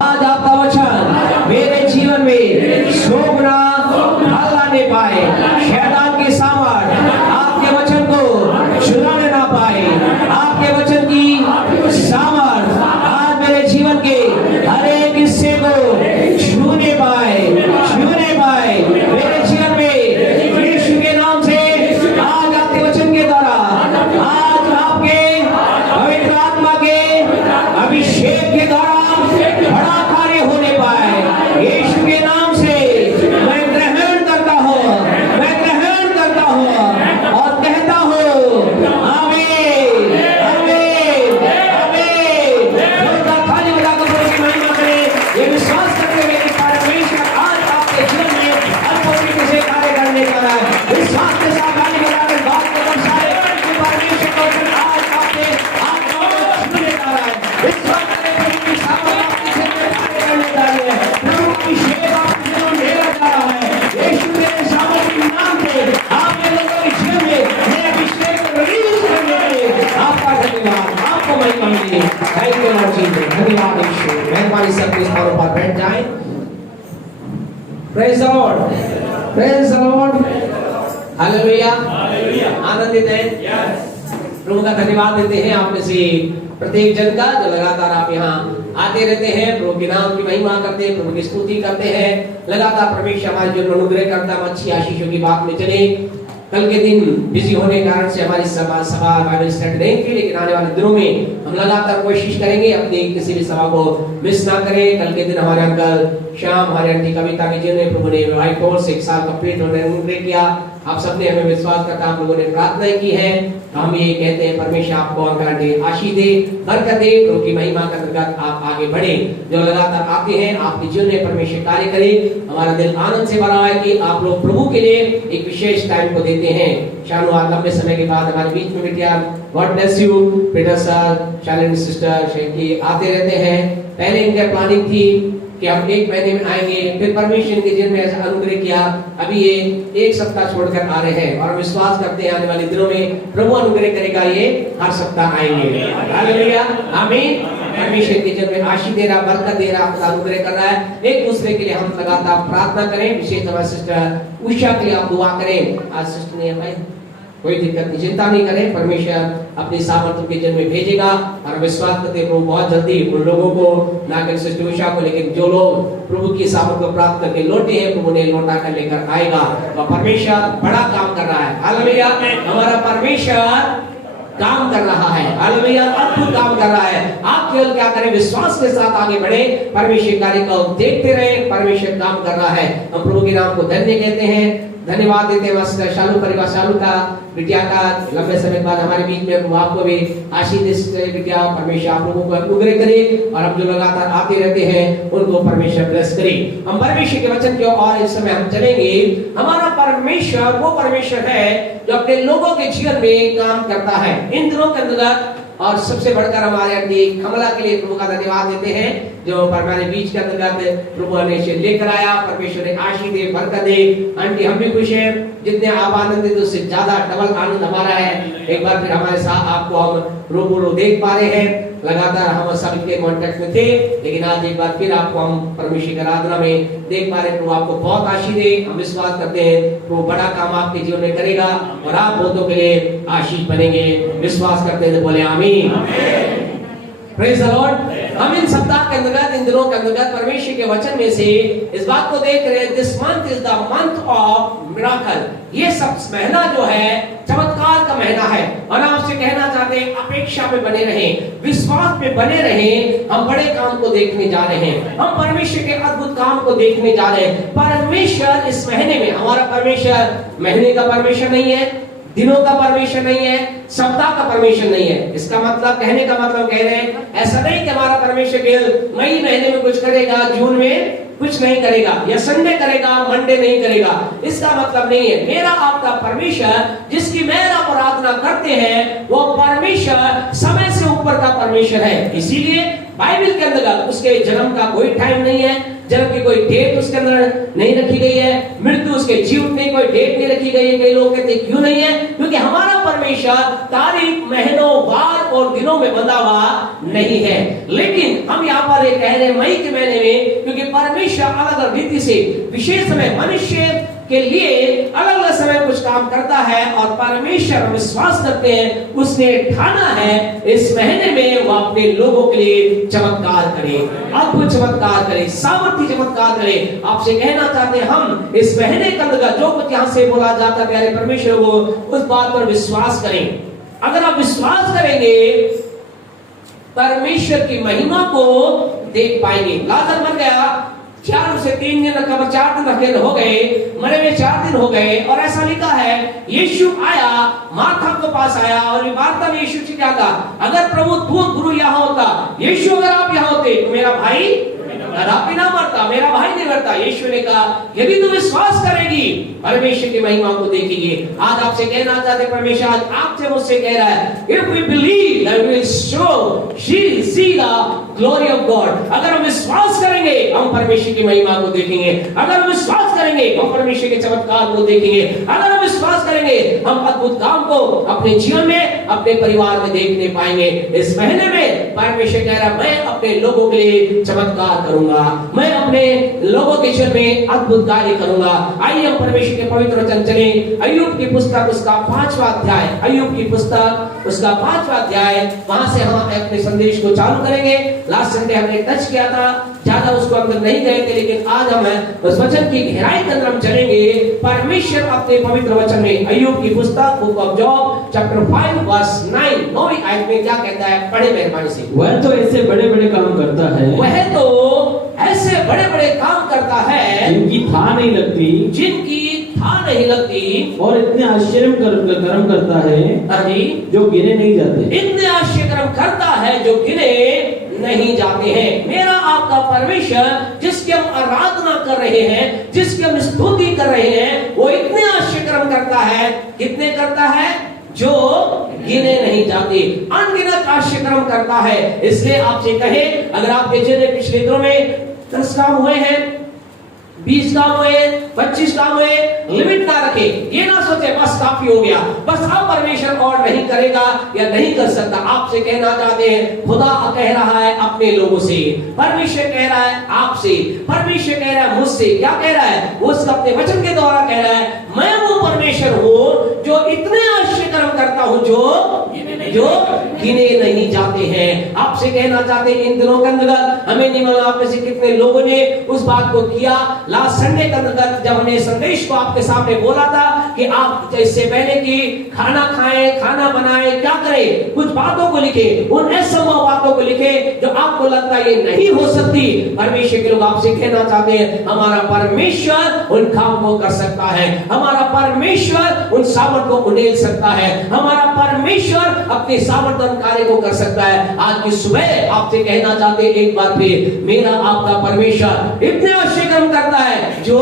आज आपका वचन मेरे जीवन में 100 गुना फल लाने पाए, शैतान की सामर्थ आपके वचन को छुड़ाने ना पाए, आपके वचन की सामर्थ आज मेरे जीवन के हर एक हिस्से को छूने पाए मेरे जीवन में यीशु के नाम से। आज आपके वचन के द्वारा, आज आपके पवित्र आत्मा के अभिषेक के द्वारा बड़ा कार्य होने पाए यीशु के नाम से। मैं ग्रहण करता हूँ और कहता हूँ आमीन आमीन आमीन। थाली बजाकर प्रभु की महिमा करें। ये विश्वास करते हुए कि परमेश्वर आज आपके जीवन में अद्भुत से कार्य करने वाला है। विश्वास के साथ थाली बजाकर बात को दर्शाए कि परमेश्वर का वचन आज आपके आत्मा को छूने वाला है। विश्वास करें प्रभु की सामर्थ आपके जीवन में कार्य करने वाली है। प्रभु की सेवा आपके जीवन में मेरा जा रहा है। यीशु के सामर्थ के नाम से आपके लोगों के जीवन में नए अभिषेक को रिलीज करने के लिए आपका धन्यवाद, आपको महिमा मिले। Thank you Lord Jesus. धन्यवाद यीशु। मेहरबानी से अपने स्थानों पर बैठ जाएं। Praise the Lord, praise the Lord, hallelujah. आनंदित हैं, प्रभु का धन्यवाद देते हैं आप में से प्रत्येक जन का जो लगातार आप यहाँ आते रहते हैं, प्रभु के नाम की महिमा करते हैं, प्रभु की स्तुति करते हैं। लगातार परमेश्वर हमारे जीवन में अनुग्रह करता है। अच्छी आशीषों की बात में चले। कल के दिन बिजी होने के कारण से हमारी सभा बाइबल स्टडी नहीं थी, लेकिन आने वाले दिनों में हम लगातार कोशिश करेंगे अपनी किसी भी सभा को मिस ना करें। कल के दिन हमारे अंकल श्याम, हमारे आंटी कविता के जिन्हें प्रभु ने वैवाहिक कोर्स 1 साल कंप्लीट होने अनुग्रह किया। आप सबने हमें विश्वास करता, आप लोगों ने प्रार्थना की है। हम ये कहते हैं परमेश्वर आपको अंकल आशीष दे, बरकत दे, प्रभु की महिमा का अंतर्गत आप आगे बढ़े। जो लगातार आते हैं आपके जीवन में परमेश्वर कार्य करे। हमारा दिल आनंद से भरा है कि आप लोग प्रभु के लिए एक विशेष टाइम को देते हैं। शानू आज लंबे समय के बाद हमारे बीच में बिटिया, God bless you. Peter sir, Shalini sister शेखी आते रहते हैं। पहले इनकी प्लानिंग थी कि हम 1 महीने में आएंगे, फिर परमेश्वर के जीवन में ऐसा अनुग्रह किया, अभी ये 1 सप्ताह छोड़कर आ रहे हैं और विश्वास करते हैं आने वाले दिनों में प्रभु अनुग्रह करेगा, ये हर सप्ताह आएंगे। हालेलुया, आमीन। परमेश्वर के जीवन में आशीष दे रहा, बरकत दे रहा, आपका अनुग्रह कर रहा है। एक दूसरे के लिए हम लगातार प्रार्थना करें। विशेष हमारे सिस्टर उषा के लिए आप दुआ करें। आज सिस्टर ने भाई कोई दिक्कत नहीं, चिंता नहीं करें, परमेश्वर अपनी सामर्थ्य के जन्म में भेजेगा। और विश्वास करते हैं प्रभु बहुत जल्दी उन लोगों को, ना केवल सिस्टर उषा को, लेकिन जो लोग प्रभु की सामर्थ्य को प्राप्त करके लौटे हैं, प्रभु ने लौटा कर लेकर आएगा। और परमेश्वर बड़ा काम कर रहा है। हालेलुया, हमारा परमेश्वर काम कर रहा है। हालेलुया, अद्भुत काम कर रहा है। आप केवल क्या करें, विश्वास के साथ आगे बढ़े, परमेश्वर कार्य को देखते रहे। परमेश्वर काम कर रहा है। हम प्रभु के नाम को धन्य कहते हैं, धन्यवाद देते हैं। शालू परिवार, शालू का बिटिया का लंबे समय बाद हमारे बीच में, आपको भी आशीष दे बिटिया। परमेश्वर आप लोगों को अनुग्रह करे और हम जो लगातार आते रहते हैं उनको परमेश्वर ब्लेस करे। हम परमेश्वर के वचन की ओर इस समय हम चलेंगे। हमारा परमेश्वर वो परमेश्वर है जो अपने लोगों के जीवन में काम करता है इन दिनों के अंतर्गत। और सबसे बढ़कर हमारे आंटी कमला के लिए प्रभु का धन्यवाद देते हैं, जो हमारे बीच के अंतर्गत प्रभु ने लेकर आया। परमेश्वर ने आशीष दे, बरकत दे। आंटी हम भी खुश हैं, जितने आप आनंदित उससे ज्यादा डबल आनंद हमारा है। एक बार फिर हमारे साथ आपको हम रूबरू देख पा रहे हैं। लगातार हम सब के कांटेक्ट में थे, लेकिन आज एक बार फिर आपको हम परमेश्वर की आराधना में देख पा रहे हैं। प्रभु आपको बहुत आशीष दे। हम विश्वास करते हैं प्रभु बड़ा काम आपके जीवन में करेगा और आप बहुतों के लिए आशीष बनेंगे। विश्वास करते हैं, बोले आमीन। Praise the Lord. हम इन सप्ताह के अंतर्गत, इन दिनों के अंतर्गत परमेश्वर के वचन में से इस बात को देख रहे हैं, this month is the month of miracle. ये सब महीना जो है चमत्कार का महीना है। और आपसे कहना चाहते हैं अपेक्षा में बने रहें, विश्वास में बने रहें। हम बड़े काम को देखने जा रहे हैं, हम परमेश्वर के अद्भुत काम को देखने जा रहे हैं। परमेश्वर इस महीने में, हमारा परमेश्वर महीने का परमेश्वर नहीं है, दिनों का परमेश्वर नहीं है, सप्ताह का परमेश्वर नहीं है। इसका मतलब, कहने का मतलब कह रहे हैं, ऐसा नहीं कि हमारा परमेश्वर केवल मई महीने में कुछ करेगा, जून में कुछ नहीं करेगा, या संडे करेगा, मंडे नहीं करेगा। इसका मतलब नहीं है। मेरा आपका परमेश्वर जिसकी मैं आराधना करते हैं, वो परमेश्वर समय से से ऊपर का परमेश्वर है। इसीलिए बाइबल के अंदर उसके जन्म का कोई टाइम नहीं है, जन्म की कोई डेट उसके अंदर नहीं रखी गई है, मृत्यु उसके जी उठने की कोई डेट नहीं रखी गई है। कई लोग कहते क्यों नहीं है? क्योंकि हमारा परमेश्वर तारीख, महीनों, वार और दिनों में बंधा हुआ नहीं है। लेकिन हम यहाँ पर कह रहे हैं मई के महीने में, क्योंकि परमेश्वर अलग अलग रीति से विशेष समय मनुष्य के लिए अलग अलग समय कुछ काम करता है, और परमेश्वर विश्वास करते हैं उसने ठाना है इस महीने में वो अपने लोगों के लिए चमत्कार करे, अद्भुत चमत्कार करे, सामर्थ्य चमत्कार करे। आपसे कहना चाहते हैं हम इस महीने के अंदर जो कुछ यहाँ से बोला जाता है प्यारे परमेश्वर को, उस बात पर विश्वास करें। अगर आप विश्वास करेंगे परमेश्वर की महिमा को देख पाएंगे। लाजर मर गया, 4 से 3 दिन कबर 4 दिन हो गए, मरे हुए 4 दिन हो गए, और ऐसा लिखा है यीशु आया, मार्था के पास आया, और मार्था ने यीशु से क्या कहा, अगर प्रभु तू गुरु यहाँ होता, यीशु अगर आप यहाँ होते तो मेरा भाई आप भी ना मरता, मेरा भाई नहीं मरता। यीशु ने कहा यदि तू विश्वास करेगी परमेश्वर की महिमा को देखेंगे। आज आपसे कहना चाहते परमेश्वर आज आपसे मुझसे कह रहा है, if we believe that we will see the glory of God. अगर हम विश्वास करेंगे हम परमेश्वर की महिमा को देखेंगे, अगर हम विश्वास करेंगे हम परमेश्वर के चमत्कार को देखेंगे, अगर हम विश्वास करेंगे हम अद्भुत काम को अपने जीवन में, अपने परिवार में देखने पाएंगे। इस महीने में परमेश्वर कह रहा है मैं अपने लोगों के लिए चमत्कार करूंगा, मैं अपने लोगों के जीवन में अद्भुत कार्य करूंगा। आइए हम परमेश्वर के पवित्र वचन चले। अय्यूब की पुस्तक उसका 5वां अध्याय, अय्यूब की पुस्तक उसका 5वां अध्याय, वहां से हम अपने संदेश को चालू करेंगे। लास्ट संडे हमने टच किया था, ज्यादा उसको अंदर नहीं गए थे, लेकिन आज हम उस वचन की गहराई के अंदर हम चलेंगे। परमेश्वर अपने पवित्र वचन में अय्यूब की पुस्तक book of Job chapter 5 verse 9 9वीं आयत में क्या कहता है, पढ़े मेहरबानी से। वह तो ऐसे बड़े बड़े काम करता है, वह तो ऐसे बड़े बड़े काम करता है जिनकी था नहीं लगती, जिनकी था नहीं लगती, और इतने आश्चर्य कर्म करता है हाँ जी, जो गिने नहीं जाते। इतने आश्चर्य कर्म करता है जो गिने नहीं जाते हैं। मेरा आपका परमेश्वर जिसकी हम आराधना कर रहे हैं, जिसकी हम स्तुति कर रहे हैं, वो इतने आश्चर्य कर्म करता है, कितने करता है जो गिने नहीं जाते, अनगिनत आश्चर्य कर्म करता है। इसलिए आपसे कहे अगर आपके जिन्हें पिछले दिनों में 10 काम हुए हैं, 20 काम हुए, 25 काम हुए, लिमिट ना रखे, ये ना सोचे बस काफी हो गया, बस अब परमेश्वर और नहीं करेगा या नहीं कर सकता। आपसे कहना चाहते हैं खुदा कह रहा है अपने लोगों से, परमेश्वर कह रहा है आपसे, परमेश्वर कह रहा है मुझसे। क्या कह रहा है? वो अपने वचन के द्वारा कह रहा है मैं वो परमेश्वर हूँ जो इतने आश्चर्य कर्म करता हूँ जो गिने नहीं जाते हैं। आपसे कहना चाहते हैं इन दिनों के अंदर हमें नहीं मालूम आप में से कितने लोगों ने उस बात को किया। लास्ट संडे के अंदर जब हमने संदेश को आपके सामने बोला था कि आप इससे पहले कि खाना खाएं, खाना बनाएं, क्या करें, कुछ बातों को लिखे, उन असंभव बातों को लिखे जो आपको लगता है ये नहीं हो सकती। परमेश्वर के लोग आपसे कहना चाहते हैं हमारा परमेश्वर उन काम को कर सकता है, हमारा परमेश्वर उन सामर्थ को उड़ेल सकता है, हमारा परमेश्वर अपने सामर्थ्य कार्य को कर सकता है। आज की सुबह आपसे कहना चाहते हैं एक बार फिर मेरा आपका परमेश्वर इतने आश्चर्य कर्म करता है जो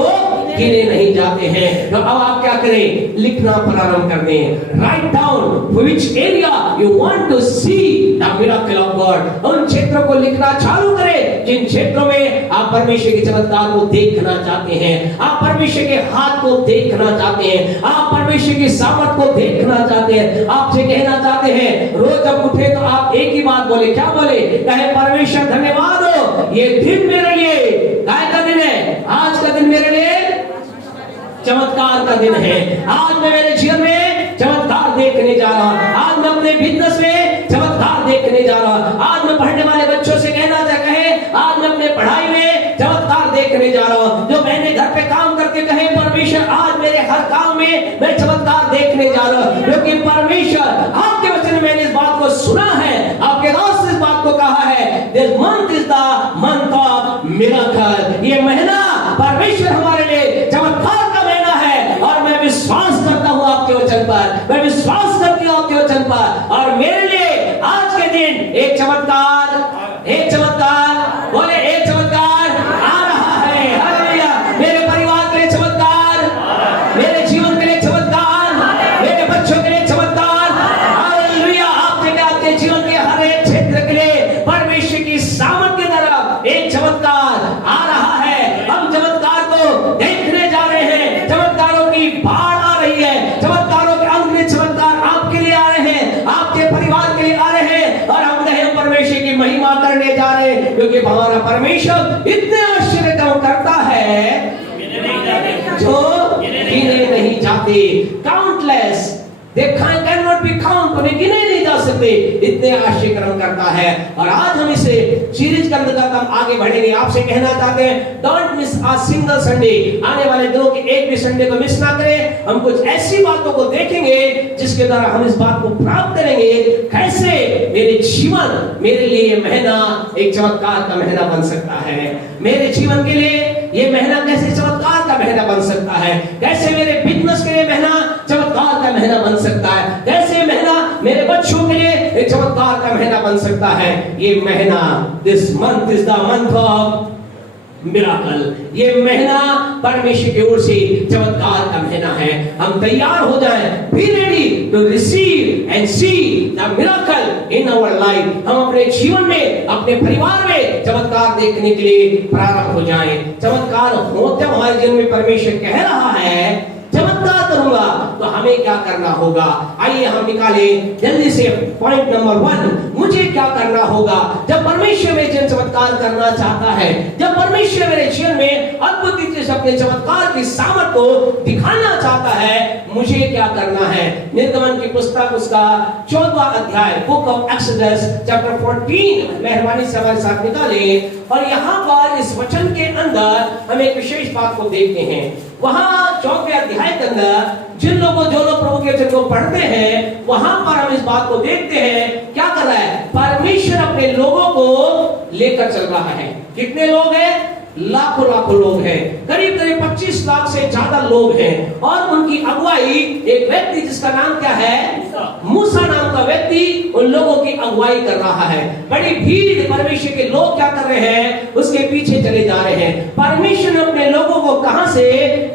गिने नहीं जाते हैं। तो अब आप क्या करें, लिखना प्रारंभ कर दें। Write down which area you want to see the miracle of God. उन क्षेत्रों को लिखना चालू करें जिन क्षेत्रों में आप परमेश्वर के चमत्कार को देखना चाहते हैं, आप परमेश्वर के हाथ को देखना चाहते हैं, आप परमेश्वर की सामर्थ को देखना चाहते हैं। आपसे कहना चाहते हैं रोज जब उठे तो आप एक ही बात बोले, क्या बोले, कहे परमेश्वर धन्यवाद हो ये दिन मेरे लिए काय का दिन है, आज का दिन मेरे लिए चमत्कार का दिन है। आज मैं मेरे जीवन में चमत्कार देखने जा रहा हूं, आज मैं अपने बिजनेस में चमत्कार देखने जा रहा हूं, आज मैं पढ़ने वाले बच्चों से कहना कहे आज मैं अपने पढ़ाई में चमत्कार देखने जा रहा हूं, जो मैंने घर पे काम करके कहे परमेश्वर आज मेरे हर काम में मैं चमत्कार देखने जा रहा हूं, क्योंकि परमेश्वर आपके वचन में मैंने इस बात को सुना है, आपके दास ने इस बात को कहा है this month is the month of miracle. ये महीना परमेश्वर हमारे लिए चमत्कार का महीना है, और मैं विश्वास करता हूं आपके वचन पर, मैं विश्वास करती हूं आपके वचन पर, और मेरे लिए आज के दिन एक चमत्कार बोले एक चमत्कार आ रहा है। हालेलुया। मेरे परिवार के लिए चमत्कार, मेरे जीवन के लिए चमत्कार, मेरे बच्चों के लिए चमत्कार। हालेलुया। आपके जीवन के हर एक इतने आश्चर्य कर्म करता है जो गिने नहीं जाते। Countless, they cannot be count, उन्हें गिने नहीं जा सकते, इतने आश्चर्य कर्म करता है। और आज हम इसे सीरीज के अंतर्गत हम आगे बढ़ेंगे। आपसे कहना चाहते हैं, don't miss a single Sunday. आने वाले दिनों के एक भी संडे को मिस ना करें। हम कुछ ऐसी बातों को देखेंगे जिसके द्वारा हम इस बात को प्राप्त करेंगे, कैसे मेरे जीवन, मेरे लिए ये महीना एक चमत्कार का महीना बन सकता है। मेरे जीवन के लिए ये महीना कैसे चमत्कार का महीना बन सकता है, कैसे मेरे बिजनेस के लिए महीना चमत्कार का महीना बन सकता है, कैसे महीना मेरे बच्चों के लिए एक चमत्कार का महीना बन सकता है। ये महीना, this month is the month of miracle. ये महीना परमेश्वर की ओर से चमत्कार का महीना है। हम तैयार हो जाएं, be ready to receive and see the miracle in our life. हम अपने जीवन में, अपने परिवार में चमत्कार देखने के लिए प्रारंभ हो जाएं। चमत्कार होते हमारे जीवन में परमेश्वर कह रहा है चमत्कार करूंगा, तो हमें क्या करना होगा? आइए हम निकाले जल्दी से पॉइंट नंबर 1। मुझे क्या करना होगा जब परमेश्वर मेरे जीवन चमत्कार करना चाहता है, जब परमेश्वर मेरे जीवन में अद्भुत रीति से अपने चमत्कार की सामर्थ को दिखाना चाहता है, मुझे क्या करना है? निर्गमन की पुस्तक उसका 14वां अध्याय, बुक ऑफ एक्सोडस चैप्टर 14, मेहरबानी से हमारे साथ निकाले। और यहाँ पर इस वचन के अंदर हम एक विशेष बात को देखते हैं। वहां 4वें अध्याय के अंदर जो लोग प्रभु के वचन को पढ़ते हैं, वहां पर हम इस बात को देखते हैं, क्या कर रहा है? परमेश्वर अपने लोगों को लेकर चल रहा है। कितने लोग हैं? लाखों लाखों लोग हैं, करीब करीब 25 लाख से ज्यादा लोग हैं। और उनकी अगुवाई एक व्यक्ति जिसका नाम क्या है? मूसा नाम का व्यक्ति उन लोगों की अगुवाई कर रहा है। बड़ी भीड़ परमेश्वर के लोग क्या कर रहे हैं? उसके पीछे चले जा रहे हैं। परमेश्वर ने अपने लोगों को कहां से?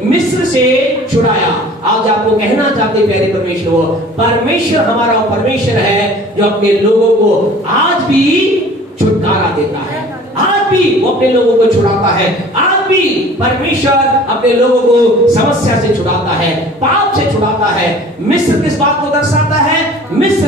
मिस्र से छुड़ाया। आज आपको कहना चाहते प्यारे परमेश्वर, वो परमेश्वर हमारा परमेश्वर है जो अपने लोगों को आज भी छुटकारा देता है। आज भी वो अपने लोगों को छुड़ाता है। आज भी परमेश्वर अपने लोगों को समस्या से छुड़ाता है, पाप से छुड़ाता है। मिस्र किस बात को दर्शाता है? मिस्र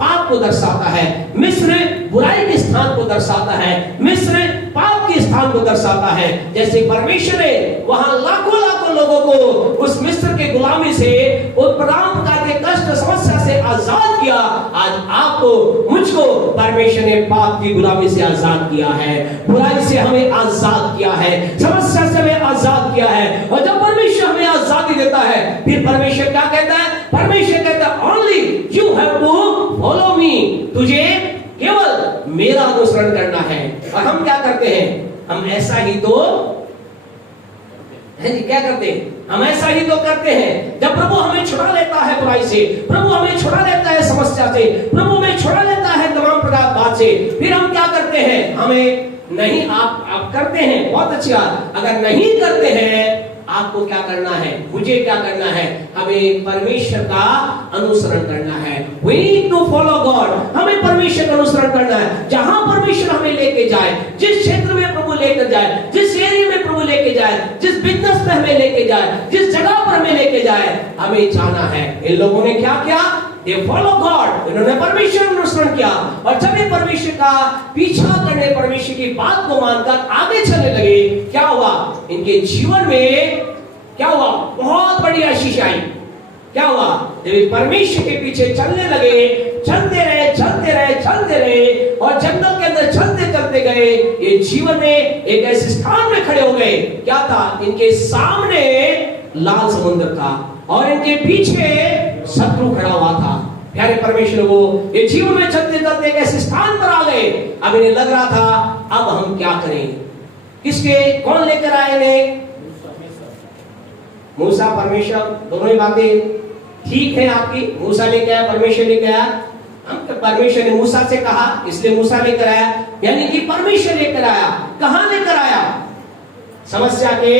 पाप को दर्शाता है। मिस्र बुराई के स्थान को दर्शाता है। मिस्र पाप के स्थान को दर्शाता है। जैसे परमेश्वर ने वहां लाखों लाखों लोगों को उस मिस्र के गुलामी से, उस प्रकार के कष्ट समस्या से आजाद किया, आज आपको, मुझको परमेश्वर ने पाप की गुलामी से आजाद किया है, बुराई से हमें आजाद किया है, समस्या से हमें आजाद किया है। और जब परमेश्वर हमें आजादी देता है, फिर परमेश्वर क्या कहता है? परमेश्वर कहता है only you have to follow me. तुझे केवल मेरा अनुसरण करना है। और हम क्या करते हैं? हम ऐसा ही तो है जी, क्या करते हैं? हम ऐसा ही तो करते हैं। जब प्रभु हमें छुड़ा लेता है बुराई से, प्रभु हमें छुड़ा लेता है समस्या से, प्रभु हमें छुड़ा लेता है तमाम प्रकार बात से, फिर हम क्या करते हैं? हमें नहीं, आप करते हैं, बहुत अच्छी बात। अगर नहीं करते हैं, आपको क्या करना है? मुझे क्या करना है? हमें परमेश्वर का अनुसरण करना है। We need to follow God। हमें परमेश्वर का अनुसरण करना है। जहां परमेश्वर हमें लेके जाए, जिस क्षेत्र में प्रभु लेकर जाए, जिस एरिया में प्रभु लेके जाए, जिस बिजनेस पे हमें लेके जाए, जिस जगह पर हमें लेके जाए, हमें जाना है। इन लोगों ने क्या किया? They follow God। इन्होंने परमेश्वर का अनुसरण किया। और जब ये परमेश्वर का पीछा करने, परमेश्वर की बात को मानकर आगे चलने लगे, क्या हुआ? इनके जीवन में क्या हुआ? बहुत बड़ी आशीष आई। क्या हुआ? जब परमेश्वर के पीछे चलने लगे, चलते रहे, चलते रहे, चलते रहे, और जंगल के अंदर चलते चलते गए, ये जीवन में एक ऐसे स्थान में खड़े हो गए। क्या था? इनके सामने लाल समुद्र था और इनके पीछे शत्रु खड़ा हुआ था। प्यारे परमेश्वर को ये जीवन में चलते चलते एक ऐसे स्थान पर आ गए। अब इन्हें लग रहा था, अब हम क्या करें? किसके, कौन लेकर आए इन्हें? मूसा, परमेश्वर, दोनों ही बातें ठीक है आपकी। मूसा लेकर आया, परमेश्वर लेकर आया। हम परमेश्वर ने मूसा से कहा, इसलिए मूसा लेकर आया, यानी कि परमेश्वर लेकर आया। कहां लेकर आया? समस्या के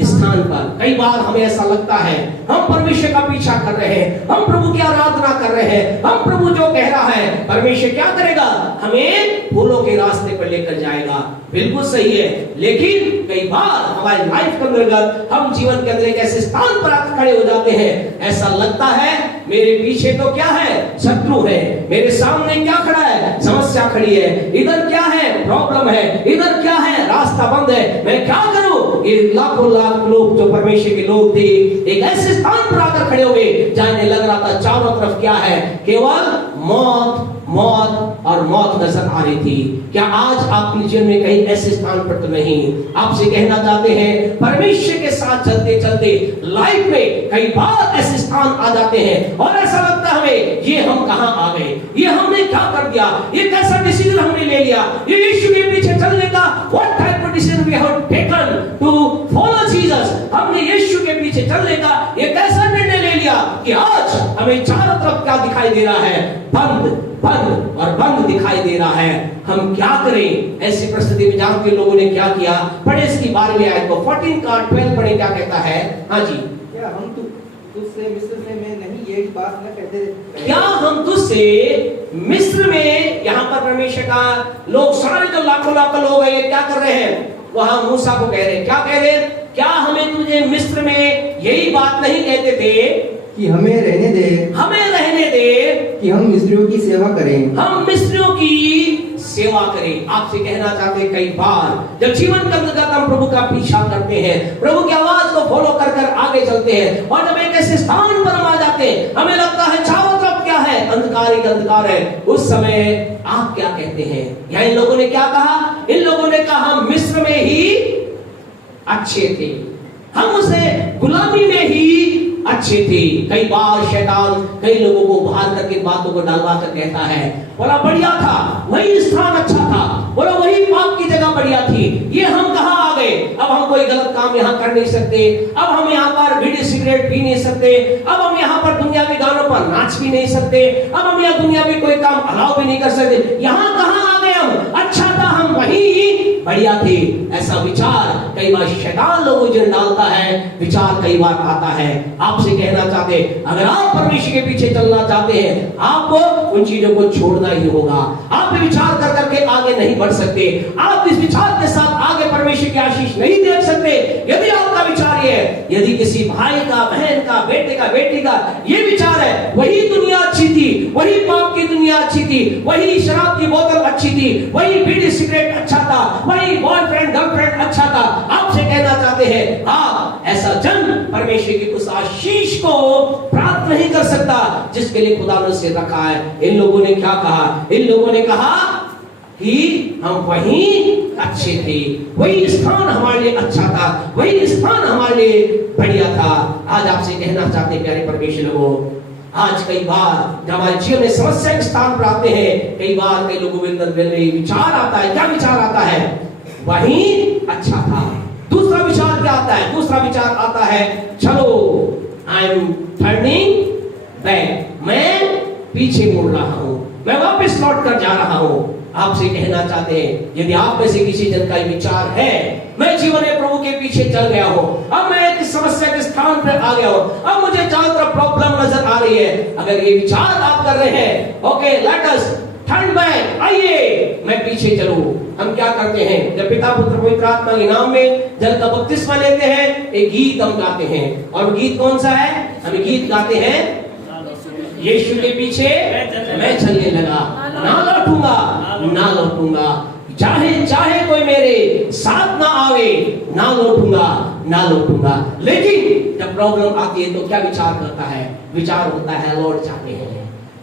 स्थान पर। कई बार हमें ऐसा लगता है हम परमेश्वर का पीछा कर रहे हैं, हम प्रभु की आराधना कर रहे हैं, हम प्रभु जो कह रहा है, परमेश्वर क्या करेगा? हमें फूलों के रास्ते पर लेकर जाएगा। बिल्कुल सही है, लेकिन कई बार हमारी लाइफ के अंतर्गत हम जीवन के अंदर एक ऐसे स्थान पर आकर खड़े हो जाते हैं, ऐसा लगता है मेरे पीछे तो क्या है, शत्रु है, मेरे सामने क्या खड़ा है, समस्या खड़ी है, इधर क्या है, प्रॉब्लम है, इधर क्या है, रास्ता बंद है, मैं क्या करूं। ये लाखों लाख लोग जो परमेश्वर के लोग थे एक ऐसे स्थान पर आकर खड़े हो गए जहां इन्हें लग रहा था चारों तरफ क्या है, केवल मौत मौत और मौत नजर आ रही थी। क्या आज आप अपने जीवन में कहीं ऐसे स्थान पर तो नहीं? आपसे कहना चाहते हैं परमेश्वर के साथ चलते चलते लाइफ में कई बार ऐसे स्थान आ जाते हैं और ऐसा लगता है हमें ये हम कहां आ गए, ये हमने क्या कर दिया, ये कैसा डिसीजन हमने ले लिया, ये यीशु के पीछे चलने का what type of decision we have taken to follow Jesus. हमने यीशु के पीछे चलने का ये कैसा निर्णय ले लिया कि आज हमें चारों तरफ क्या दिखाई दे रहा है, बंद बंद और बंद दिखाई दे रहा है। हम क्या करें ऐसी परिस्थिति में? जानते लोगों ने क्या किया? पढ़े इसकी 12वीं आयत को, 14 का 12 पढ़े, क्या कहता है? हाँ जी, क्या हम तुझसे मिस्र में नहीं यही बात न कहते? क्या हम तुझसे मिस्र में, यहाँ पर परमेश्वर का लोग सारे जो लाखों लाखों लोग हैं क्या कर रहे हैं? वहां मूसा को कह रहे हैं, क्या कह रहे हैं? क्या हमें तुझे मिस्र में यही बात नहीं कहते थे कि हमें रहने दे, हमें रहने दे, कि हम मिस्रियों की सेवा करें, हम मिस्रियों की सेवा करें। आपसे कहना चाहते हैं कई बार जब जीवन के अंतर्गत हम प्रभु का पीछा करते हैं, प्रभु की आवाज को फॉलो कर कर आगे चलते हैं और जब एक ऐसे स्थान पर हम आ जाते हैं हमें लगता है चारों तरफ क्या है, अंधकार ही अंधकार है, उस समय आप क्या कहते हैं? या इन लोगों ने क्या कहा? इन लोगों ने कहा हम मिस्र में ही अच्छे थे, हम उसे गुलामी में ही अच्छे थे। कई बार शैतान कई लोगों को बाहर करके बातों को डालवा कर कहता है बोला बढ़िया था, वही स्थान अच्छा था, बोला वही पाप की जगह बढ़िया थी, ये हम कहां आ गए, अब हम कोई गलत काम यहाँ कर नहीं सकते, अब हम यहाँ पर बीड़ी सिगरेट पी नहीं सकते, अब हम यहाँ पर दुनियावी गानों पर नाच भी नहीं सकते, अब हम यहाँ दुनियावी कोई काम अलाउ भी नहीं कर सकते, यहाँ कहां आ गए हम, अच्छा था हम वही बढ़िया थे। ऐसा विचार कई बार शैतान लोगों को डालता है, विचार कई बार आता है। आपसे कहना चाहते अगर आप परमेश्वर के पीछे चलना चाहते हैं आपको उन चीजों को छोड़ना ही होगा। आप विचार कर करके आगे नहीं बढ़ सकते, आप इस विचार के साथ आगे परमेश्वर की आशीष नहीं देख सकते। यदि आपका विचार ये है, यदि किसी भाई का, बहन का, बेटे का, बेटी का ये विचार है वही दुनिया अच्छी थी, वही पाप की दुनिया अच्छी थी, वही शराब की बोतल अच्छी थी, वही बीड़ी सिगरेट अच्छा था, वही बॉयफ्रेंड गर्लफ्रेंड अच्छा था, आपसे कहना चाहते हैं आप ऐसा जन परमेश्वर की उस आशीष को प्राप्त नहीं कर सकता जिसके लिए खुदा ने उसे रखा है। इन लोगों ने क्या कहा? इन लोगों ने कहा कि हम वहीं अच्छे थे, वही स्थान हमारे लिए अच्छा था, वही स्थान हमारे लिए बढ़िया था। आज आपसे कहना चाहते हैं प्यारे परमेश्वर लोगों, आज कई बार जब हमारे जीवन में समस्या के स्थान पर आते हैं, कई बार कई लोगों के अंदर विचार आता है। क्या विचार आता है? वही अच्छा था। दूसरा विचार क्या आता है? दूसरा विचार आता है चलो आई एम टर्निंग बैक, मैं पीछे मुड़ रहा हूं, मैं वापस लौट कर जा रहा हूं। आपसे कहना चाहते हैं यदि आप में से किसी जन का विचार है मैं जीवन में प्रभु के पीछे चल गया हूं, अब मैं एक समस्या के स्थान पर आ गया हूं, अब मुझे चारों तरफ प्रॉब्लम नजर आ रही है, अगर ये विचार आप कर रहे हैं okay let us turn back, आइए मैं पीछे चलूं। हम क्या करते हैं जब पिता पुत्र पवित्र आत्मा के नाम में जल का बपतिस्मा लेते हैं, एक गीत हम गाते हैं और गीत कौन सा है? हम गीत गाते हैं यीशु के पीछे मैं चलने लगा, ना लौटूंगा ना लौटूंगा, चाहे चाहे कोई मेरे साथ ना आवे, ना लौटूंगा ना लौटूंगा। लेकिन जब प्रॉब्लम आती है तो क्या विचार करता है? विचार होता है लौट जाते हैं,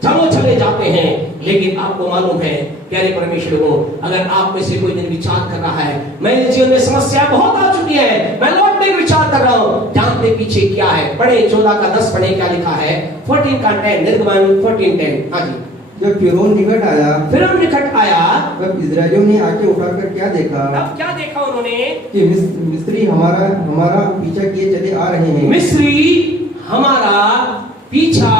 चलो चले जाते हैं। लेकिन आपको मालूम है प्यारे परमेश्वर को, अगर आप में से कोई दिन विचार कर रहा है मेरे जीवन में समस्या बहुत आ चुकी है, मैं लौटने का विचार कर रहा हूं, जानते पीछे क्या है? पढ़े 14 का 10 पढ़े, क्या लिखा है? 14 का 10, निर्गमन 14:10। हाँ जी। जब फिरौन निकट आया तब इस्राएलियों ने आंखें उठाकर क्या देखा? तब क्या देखा उन्होंने? कि मिस्री हमारा पीछा किए चले आ रहे हैं, मिस्री हमारा पीछा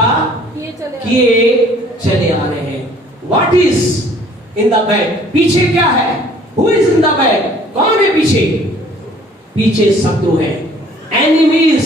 किए चले आ रहे हैं। What is in the back? पीछे क्या है? Who is in the back? कौन है पीछे? पीछे शत्रु है, एनिमीज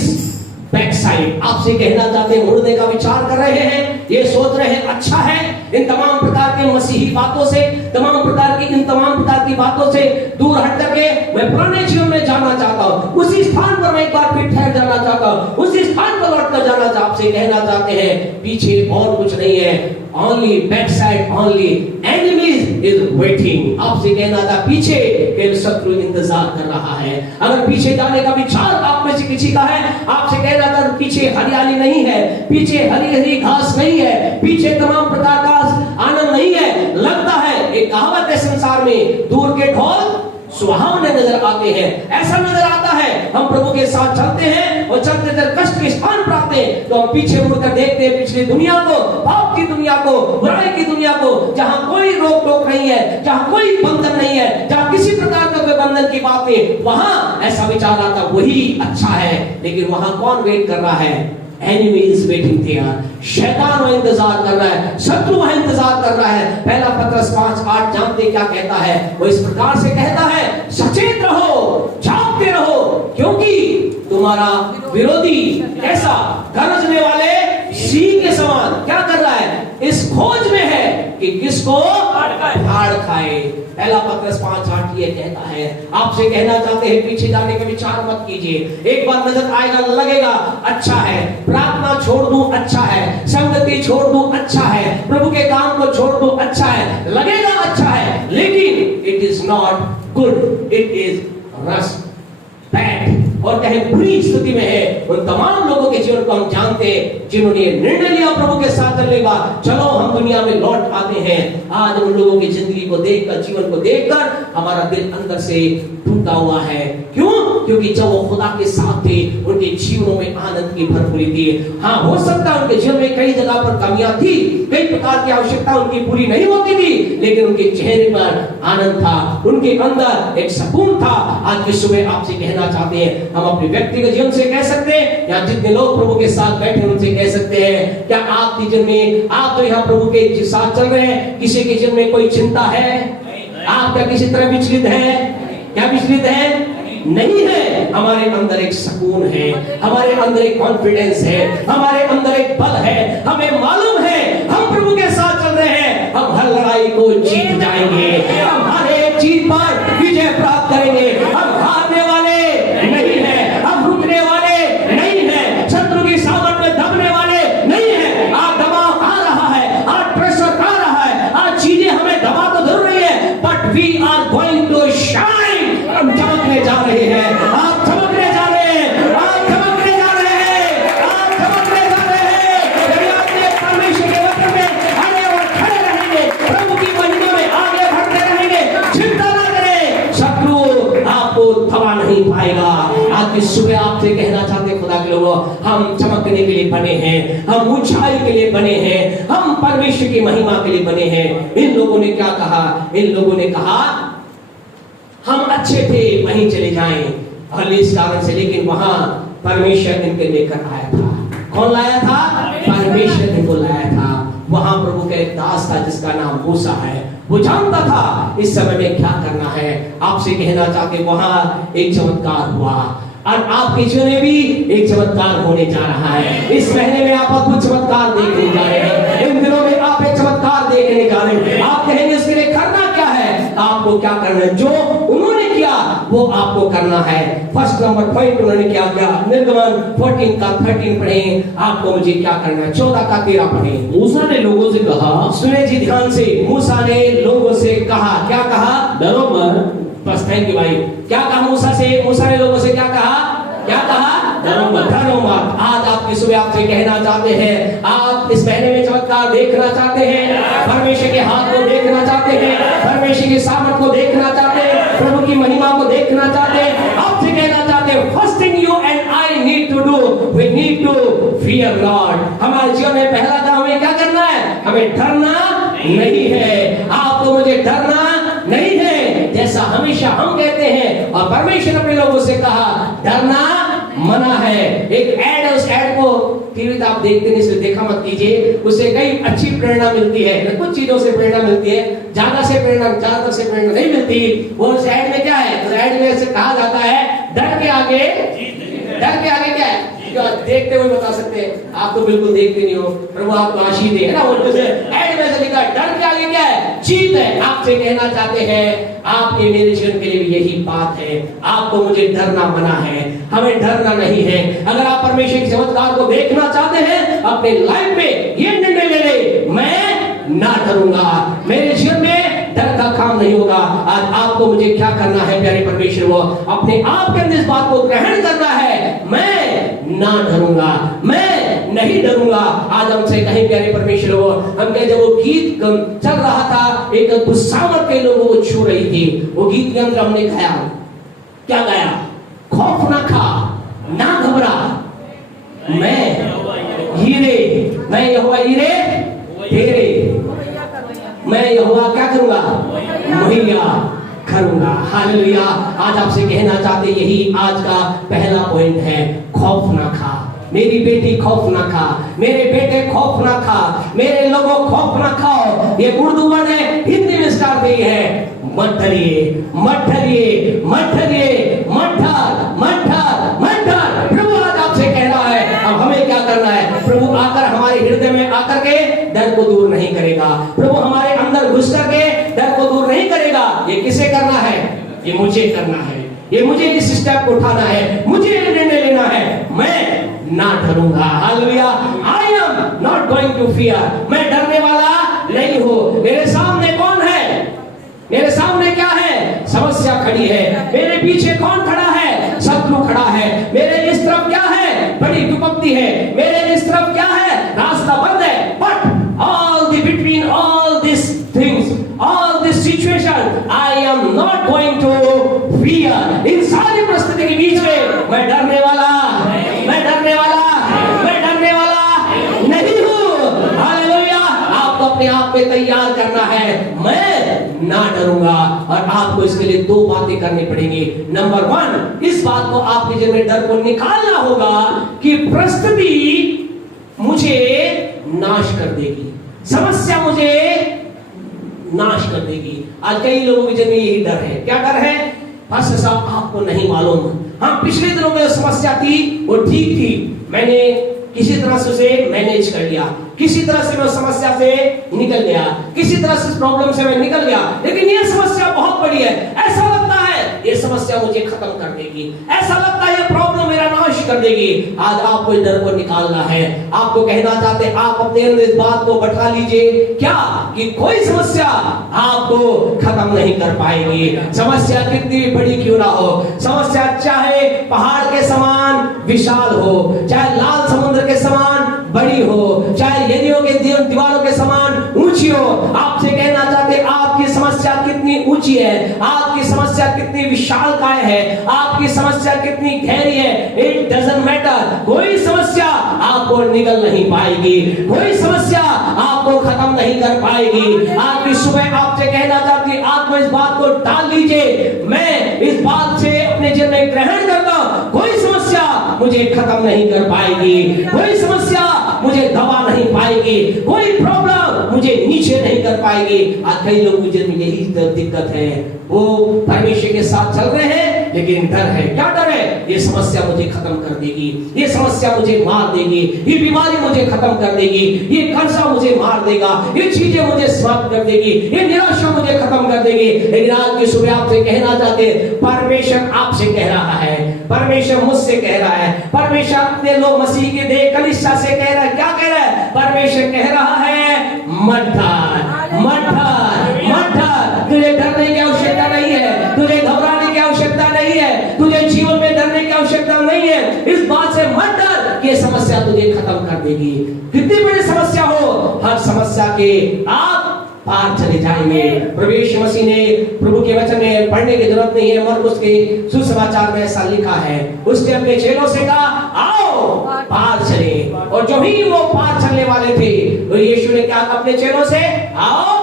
बैक साइड। आपसे कहना चाहते हैं मुड़ने का विचार कर रहे हैं, ये सोच रहे हैं अच्छा है, इन तमाम प्रकार के मसीही बातों से, तमाम प्रकार की बातों से दूर हट करके मैं पुराने जीवन में जाना चाहता हूं, उसी स्थान पर मैं एक बार फिर ठहर जाना चाहता हूं, उसी स्थान पर लौट कर जाना आपसे कहना चाहते हैं। पीछे और कुछ नहीं है, only back side, only enemies is waiting. आपसे कहना था पीछे एक शत्रु इंतजार कर रहा है। अगर पीछे जाने का विचार आप में से किसी का है, आपसे कहना था पीछे हरियाली नहीं है, पीछे हरी हरी घास नहीं है, पीछे तमाम प्रकार का आनंद नहीं है। लगता है एक कहावत है संसार में, दूर के ढोल सुहावने नजर आते हैं। ऐसा नजर आता है हम प्रभु के साथ चलते हैं और चलते चलते कष्ट के स्थान पर आते हैं तो हम पीछे मुड़कर देखते हैं पिछली दुनिया को, पाप की दुनिया को, बुराई की दुनिया को, जहां कोई रोक टोक नहीं है, जहां कोई बंधन नहीं है, जहां किसी प्रकार का कोई बंधन की बात नहीं, वहां ऐसा विचार आता वही अच्छा है। लेकिन वहां कौन वेट कर रहा है? Enemy is waiting there. शैतान वह इंतजार कर रहा है, शत्रु वह इंतजार कर रहा है। पहला पत्रस 5:8 जानते क्या कहता है? वो इस प्रकार से कहता है, सचेत रहो, जागते रहो, क्योंकि तुम्हारा विरोधी कैसा? गरजने वाले सिंह के समान क्या कर रहा है? इस खोज में है कि किसको फाड़ खाए। पहला पत्रस 5:8 ये कहता है। आपसे कहना चाहते हैं पीछे जाने का विचार मत कीजिए। एक बार नजर आएगा, लगेगा अच्छा है, प्रार्थना छोड़ दूं अच्छा है, संगति छोड़ दूं अच्छा है, प्रभु के काम को छोड़ दूं अच्छा है, लगेगा अच्छा है, लेकिन it is not good, it is रस बैड। और कहे बुरी स्थिति में है उन तमाम लोगों के जीवन को हम जानते हैं जिन्होंने निर्णय लिया प्रभु के साथ चलने का, चलो हम दुनिया में लौट आते हैं। आज उन लोगों की जिंदगी को देखकर, जीवन को देखकर हमारा दिल अंदर से टूटा हुआ है। क्यों? क्योंकि जब वो खुदा के साथ थे उनके जीवनों में आनंद की भरपूरी थी। हाँ, हो सकता है उनके जीवन में कई जगह पर कमियां थी, कई प्रकार की आवश्यकता उनकी पूरी नहीं होती थी, लेकिन उनके चेहरे पर आनंद था, उनके अंदर एक सुकून था। आज की सुबह आपसे कहना चाहते हैं, हम अपने व्यक्तिगत जीवन से कह सकते हैं या जितने लोग प्रभु के साथ बैठे उनसे कह सकते हैं, क्या आपके जीवन में, आप तो यहाँ प्रभु के साथ चल रहे हैं, किसी के जीवन में कोई चिंता है? आप क्या किसी तरह विचलित है? क्या विचलित है? नहीं है। हमारे अंदर एक सुकून है, हमारे अंदर एक कॉन्फिडेंस है, हमारे अंदर एक बल है। हमें मालूम है हम प्रभु के साथ चल रहे हैं, हम हर लड़ाई को जीत जाएंगे, हम हर एक चीज पर विजय प्राप्त करेंगे। हम हारने वाले नहीं है, हम रुकने वाले नहीं है, शत्रु की सामर्थ में दबने वाले नहीं है। आज दबाव आ रहा है, आज प्रेशर आ रहा है, आज चीजें हमें दबा तो जरूर रही है, but we are going to shine. हम चमकने जा रहे हैं, आप चमकने जा रहे हैं, आप चमकने जा रहे हैं, आप चमकने जा रहे हैं। यदि आपने परमेश्वर के वचन में अड़े और खड़े रहेंगे, प्रभु की महिमा में आगे बढ़ते रहेंगे, चिंता ना करें, शत्रु आपको थमा नहीं पाएगा। आज की सुबह आपसे कहना चाहते खुदा के लोगों, हम चमकने के लिए बने हैं, हम ऊंचाई के लिए बने हैं, हम परमेश्वर की महिमा के लिए बने हैं। इन लोगों ने क्या कहा? इन लोगों ने कहा हम अच्छे थे, वहीं चले जाएं, और इस कारण से, लेकिन वहां परमेश्वर इनके लेकर आया था। कौन लाया था? परमेश्वर इनको लाया था। वहां प्रभु का एक दास था जिसका नाम मूसा है, वो जानता था इस समय में क्या करना है। आपसे कहना चाहते वहां एक चमत्कार हुआ, और आपके जीवन में भी एक चमत्कार होने जा रहा है। इस महीने में आप अद्भुत चमत्कार देखने जा रहे हैं, इन दिनों में आप एक चमत्कार देखने जा रहे हैं। आप कहेंगे इसके लिए करना क्या है? आपको क्या करना है? जो उन्होंने किया वो आपको करना है। फर्स्ट नंबर पॉइंट उन्होंने क्या किया? निर्गमन 14 का 13 पढ़ें। आपको मुझे क्या करना है? 14 का 13 पढ़ें। मूसा ने लोगों से कहा, सुने जी ध्यान से, मूसा ने लोगों से कहा, क्या कहा? डरो मत। बस थैंक यू भाई। क्या कहा मूसा से? मूसा ने लोगों से क्या कहा? क्या कहा? डरो मत, डरो मत। आज आपकी सुबह आपसे कहना चाहते हैं, आप इस महीने में चमत्कार देखना चाहते हैं, परमेश्वर के हाथ को देखना चाहते हैं, परमेश्वर की सामर्थ को देखना चाहते हैं, प्रभु की महिमा को देखना चाहते हैं, आपसे कहना चाहते हैं, first thing you and I need to do, we need to fear God. हमारे जीवन में पहला काम हमें क्या करना है? हमें डरना नहीं है। आपको मुझे डरना नहीं है, जैसा हमेशा हम कहते हैं, और परमेश्वर अपने लोगों से कहा डरना मना है। एक ऐड है, उस ऐड को टीवी पे आप देखते नहीं, इसलिए देखा मत कीजिए। उससे कई अच्छी प्रेरणा मिलती है, कुछ चीजों से प्रेरणा मिलती है, ज्यादा से प्रेरणा नहीं मिलती। वो उस ऐड में क्या है? उस ऐड में से कहा जाता है डर के आगे क्या है? क्या देखते हुए बता सकते हैं? आप तो बिल्कुल देखते नहीं हो। प्रभु आपको आशीष दे, है ना? वो एड में से लिखा है, डर के आगे क्या है? जीत है। आपसे कहना चाहते हैं, आपके मेरे जीवन के लिए भी यही बात है। आपको मुझे डरना मना है, हमें डरना नहीं है। अगर आप परमेश्वर के चमत्कार को देखना चाहते हैं अपने लाइफ में, ये निर्णय ले ले, मैं ना डरूंगा, मेरे जीवन में डर का काम नहीं होगा। आज आपको मुझे क्या करना है प्यारे परमेश्वर? वो अपने आप के अंदर इस बात को ग्रहण करना है, मैं ना डरूंगा, मैं नहीं डरूंगा। आज हमसे कहीं प्यारे परमेश्वर वो हम कहे, जब वो गीत चल रहा था, एक गुस्सावट के लोगों को छू रही थी, वो गीत के अंदर हमने गाया, क्या गाया? खौफ ना खा, ना घबरा, मैं यहोवा हीरे तेरे, मैं यहोवा क्या करूंगा? मुहैया करूंगा। हालेलुया। आज आपसे कहना चाहते, यही आज का पहला पॉइंट है, खौफ ना खा। मेरी बेटी खौफ ना खा, मेरे बेटे खौफ ना खा, मेरे लोगों खौफ ना खाओ। ये उर्दू वर्ड है, हिंदी में स्टार्ट नहीं है। मत डरिए, मत डरिए, मत डरिए, मत डर, मत डर, मत डर। प्रभु आज आपसे कह रहा है, अब हमें क्या करना है? प्रभु आकर हमारे हृदय में आकर के डर को दूर नहीं करेगा। प्रभु हमारे अंदर घुस करके डर को दूर नहीं करेगा। ये किसे करना है? ये मुझे करना है। ये मुझे इस स्टेप को उठाना है, मुझे निर्णय लेना है, मैं ना डरूंगा। Hallelujah. I am not going to fear. मैं डरने वाला नहीं हूं। मेरे सामने कौन है? मेरे सामने क्या है? समस्या खड़ी है। मेरे पीछे कौन खड़ा है? शत्रु खड़ा है। मेरे इस तरफ क्या है? बड़ी विपत्ति है। मेरे इस तरफ क्या है? रास्ता बंद है। But all the between all these things, all this situation, I am not going to fear. इन सारी परिस्थिति के बीच में मैं डरने वाला नहीं हूँ। हालेलुया। आपको अपने आप में तैयार करना है, मैं ना डरूंगा। और आपको इसके लिए दो बातें करनी पड़ेंगी। नंबर 1, इस बात को आपके जीवन में डर को निकालना होगा कि परिस्थिति मुझे नाश कर देगी, समस्या मुझे नाश कर देगी। आज कई लोगों के जीवन में यही डर है। क्या डर है? पास्टर साहब आपको नहीं मालूम, हम पिछले दिनों में समस्या थी, वो ठीक थी, मैंने किसी तरह से उसे मैनेज कर लिया, किसी तरह से मैं समस्या से निकल गया, किसी तरह से प्रॉब्लम से मैं निकल गया, लेकिन ये समस्या बहुत बड़ी है। ऐसा लगता है ये समस्या मुझे खत्म कर देगी, ऐसा लगता है ये प्रॉब्लम मेरा नाश कर देगी। आज आपको इस डर को निकालना है। आपको कहना चाहते हैं, आप अपने अंदर इस बात को बैठा लीजिए, क्या कि कोई समस्या आपको खत्म नहीं कर पाएगी। समस्या कितनी भी बड़ी क्यों ना हो, समस्या चाहे पहाड़ के समान विशाल हो, चाहे लाल समुद्र के समान बड़ी हो, चाहे यदियों के दीवारों के समान ऊंची हो, आपसे कहना चाहते आपकी समस्या कितनी ऊंची है, आपकी समस्या कितनी विशालकाय है, आपकी समस्या कितनी गहरी है, इट डजंट मैटर। कोई समस्या आपको निगल नहीं पाएगी, कोई समस्या आपको खत्म नहीं कर पाएगी। आज की सुबह आपसे कहना चाहती, आप इस बात को डाल लीजिए, मैं इस बात से अपने जीवन में ग्रहण करता हूं, कोई समस्या मुझे खत्म नहीं कर पाएगी, कोई समस्या मुझे दबा नहीं पाएगी, कोई प्रॉब्लम मुझे नीचे नहीं कर पाएगी। आज कई लोगों के में यही दिक्कत है, वो परमेश्वर के साथ चल रहे हैं लेकिन डर है। क्या डर है? ये समस्या मुझे खत्म कर देगी, ये समस्या मुझे मार देगी, ये बीमारी मुझे खत्म कर देगी, ये कर्जा मुझे मार देगा, ये चीजें मुझे समाप्त कर देगी, ये निराशा मुझे खत्म कर देगी। लेकिन आज की सुबह आपसे कहना चाहते हैं, परमेश्वर आपसे कह रहा है, परमेश्वर मुझसे कह रहा है, परमेश्वर अपने लोग मसीह के देह कलीसिया से कह रहा है। क्या कह रहा है? परमेश्वर कह रहा है, मत डर, मत डर, मत डर। तुझे डरने की आवश्यकता नहीं है, तुझे घबराने की आवश्यकता नहीं है, तुझे जीवन में डरने की आवश्यकता नहीं है। इस बात से मत डर कि ये समस्या तुझे खत्म कर देगी। कितनी बड़ी समस्या हो, हर समस्या के आप पार चले जाएंगे। प्रभु यीशु मसीह ने प्रभु के वचन में पढ़ने की जरूरत नहीं है, मरकुस के सुसमाचार में ऐसा लिखा है, उसने अपने चेलों से कहा, आओ पार चले। और जो ही वो पार चलने वाले थे, तो यीशु ने क्या अपने चेलों से, आओ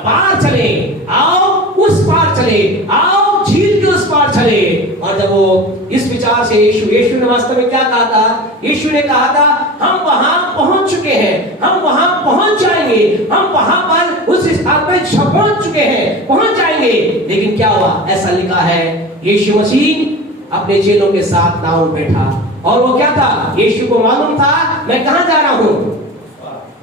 पार चले, आओ उस पार चले, आओ झील के उस पार चले। और जब वो इस विचार से यीशु ने वास्तव में क्या कहा था? यीशु ने कहा था, हम वहां पहुंच चुके हैं, हम वहां पहुंच जाएंगे, हम वहां पर उस स्थान पर पहुंच चुके हैं, पहुंच जाएंगे। लेकिन क्या हुआ? ऐसा लिखा है, यीशु मसीह अपने चेलों के साथ नाव में बैठा और वो क्या था? यीशु को मालूम था मैं कहाँ जा रहा हूँ,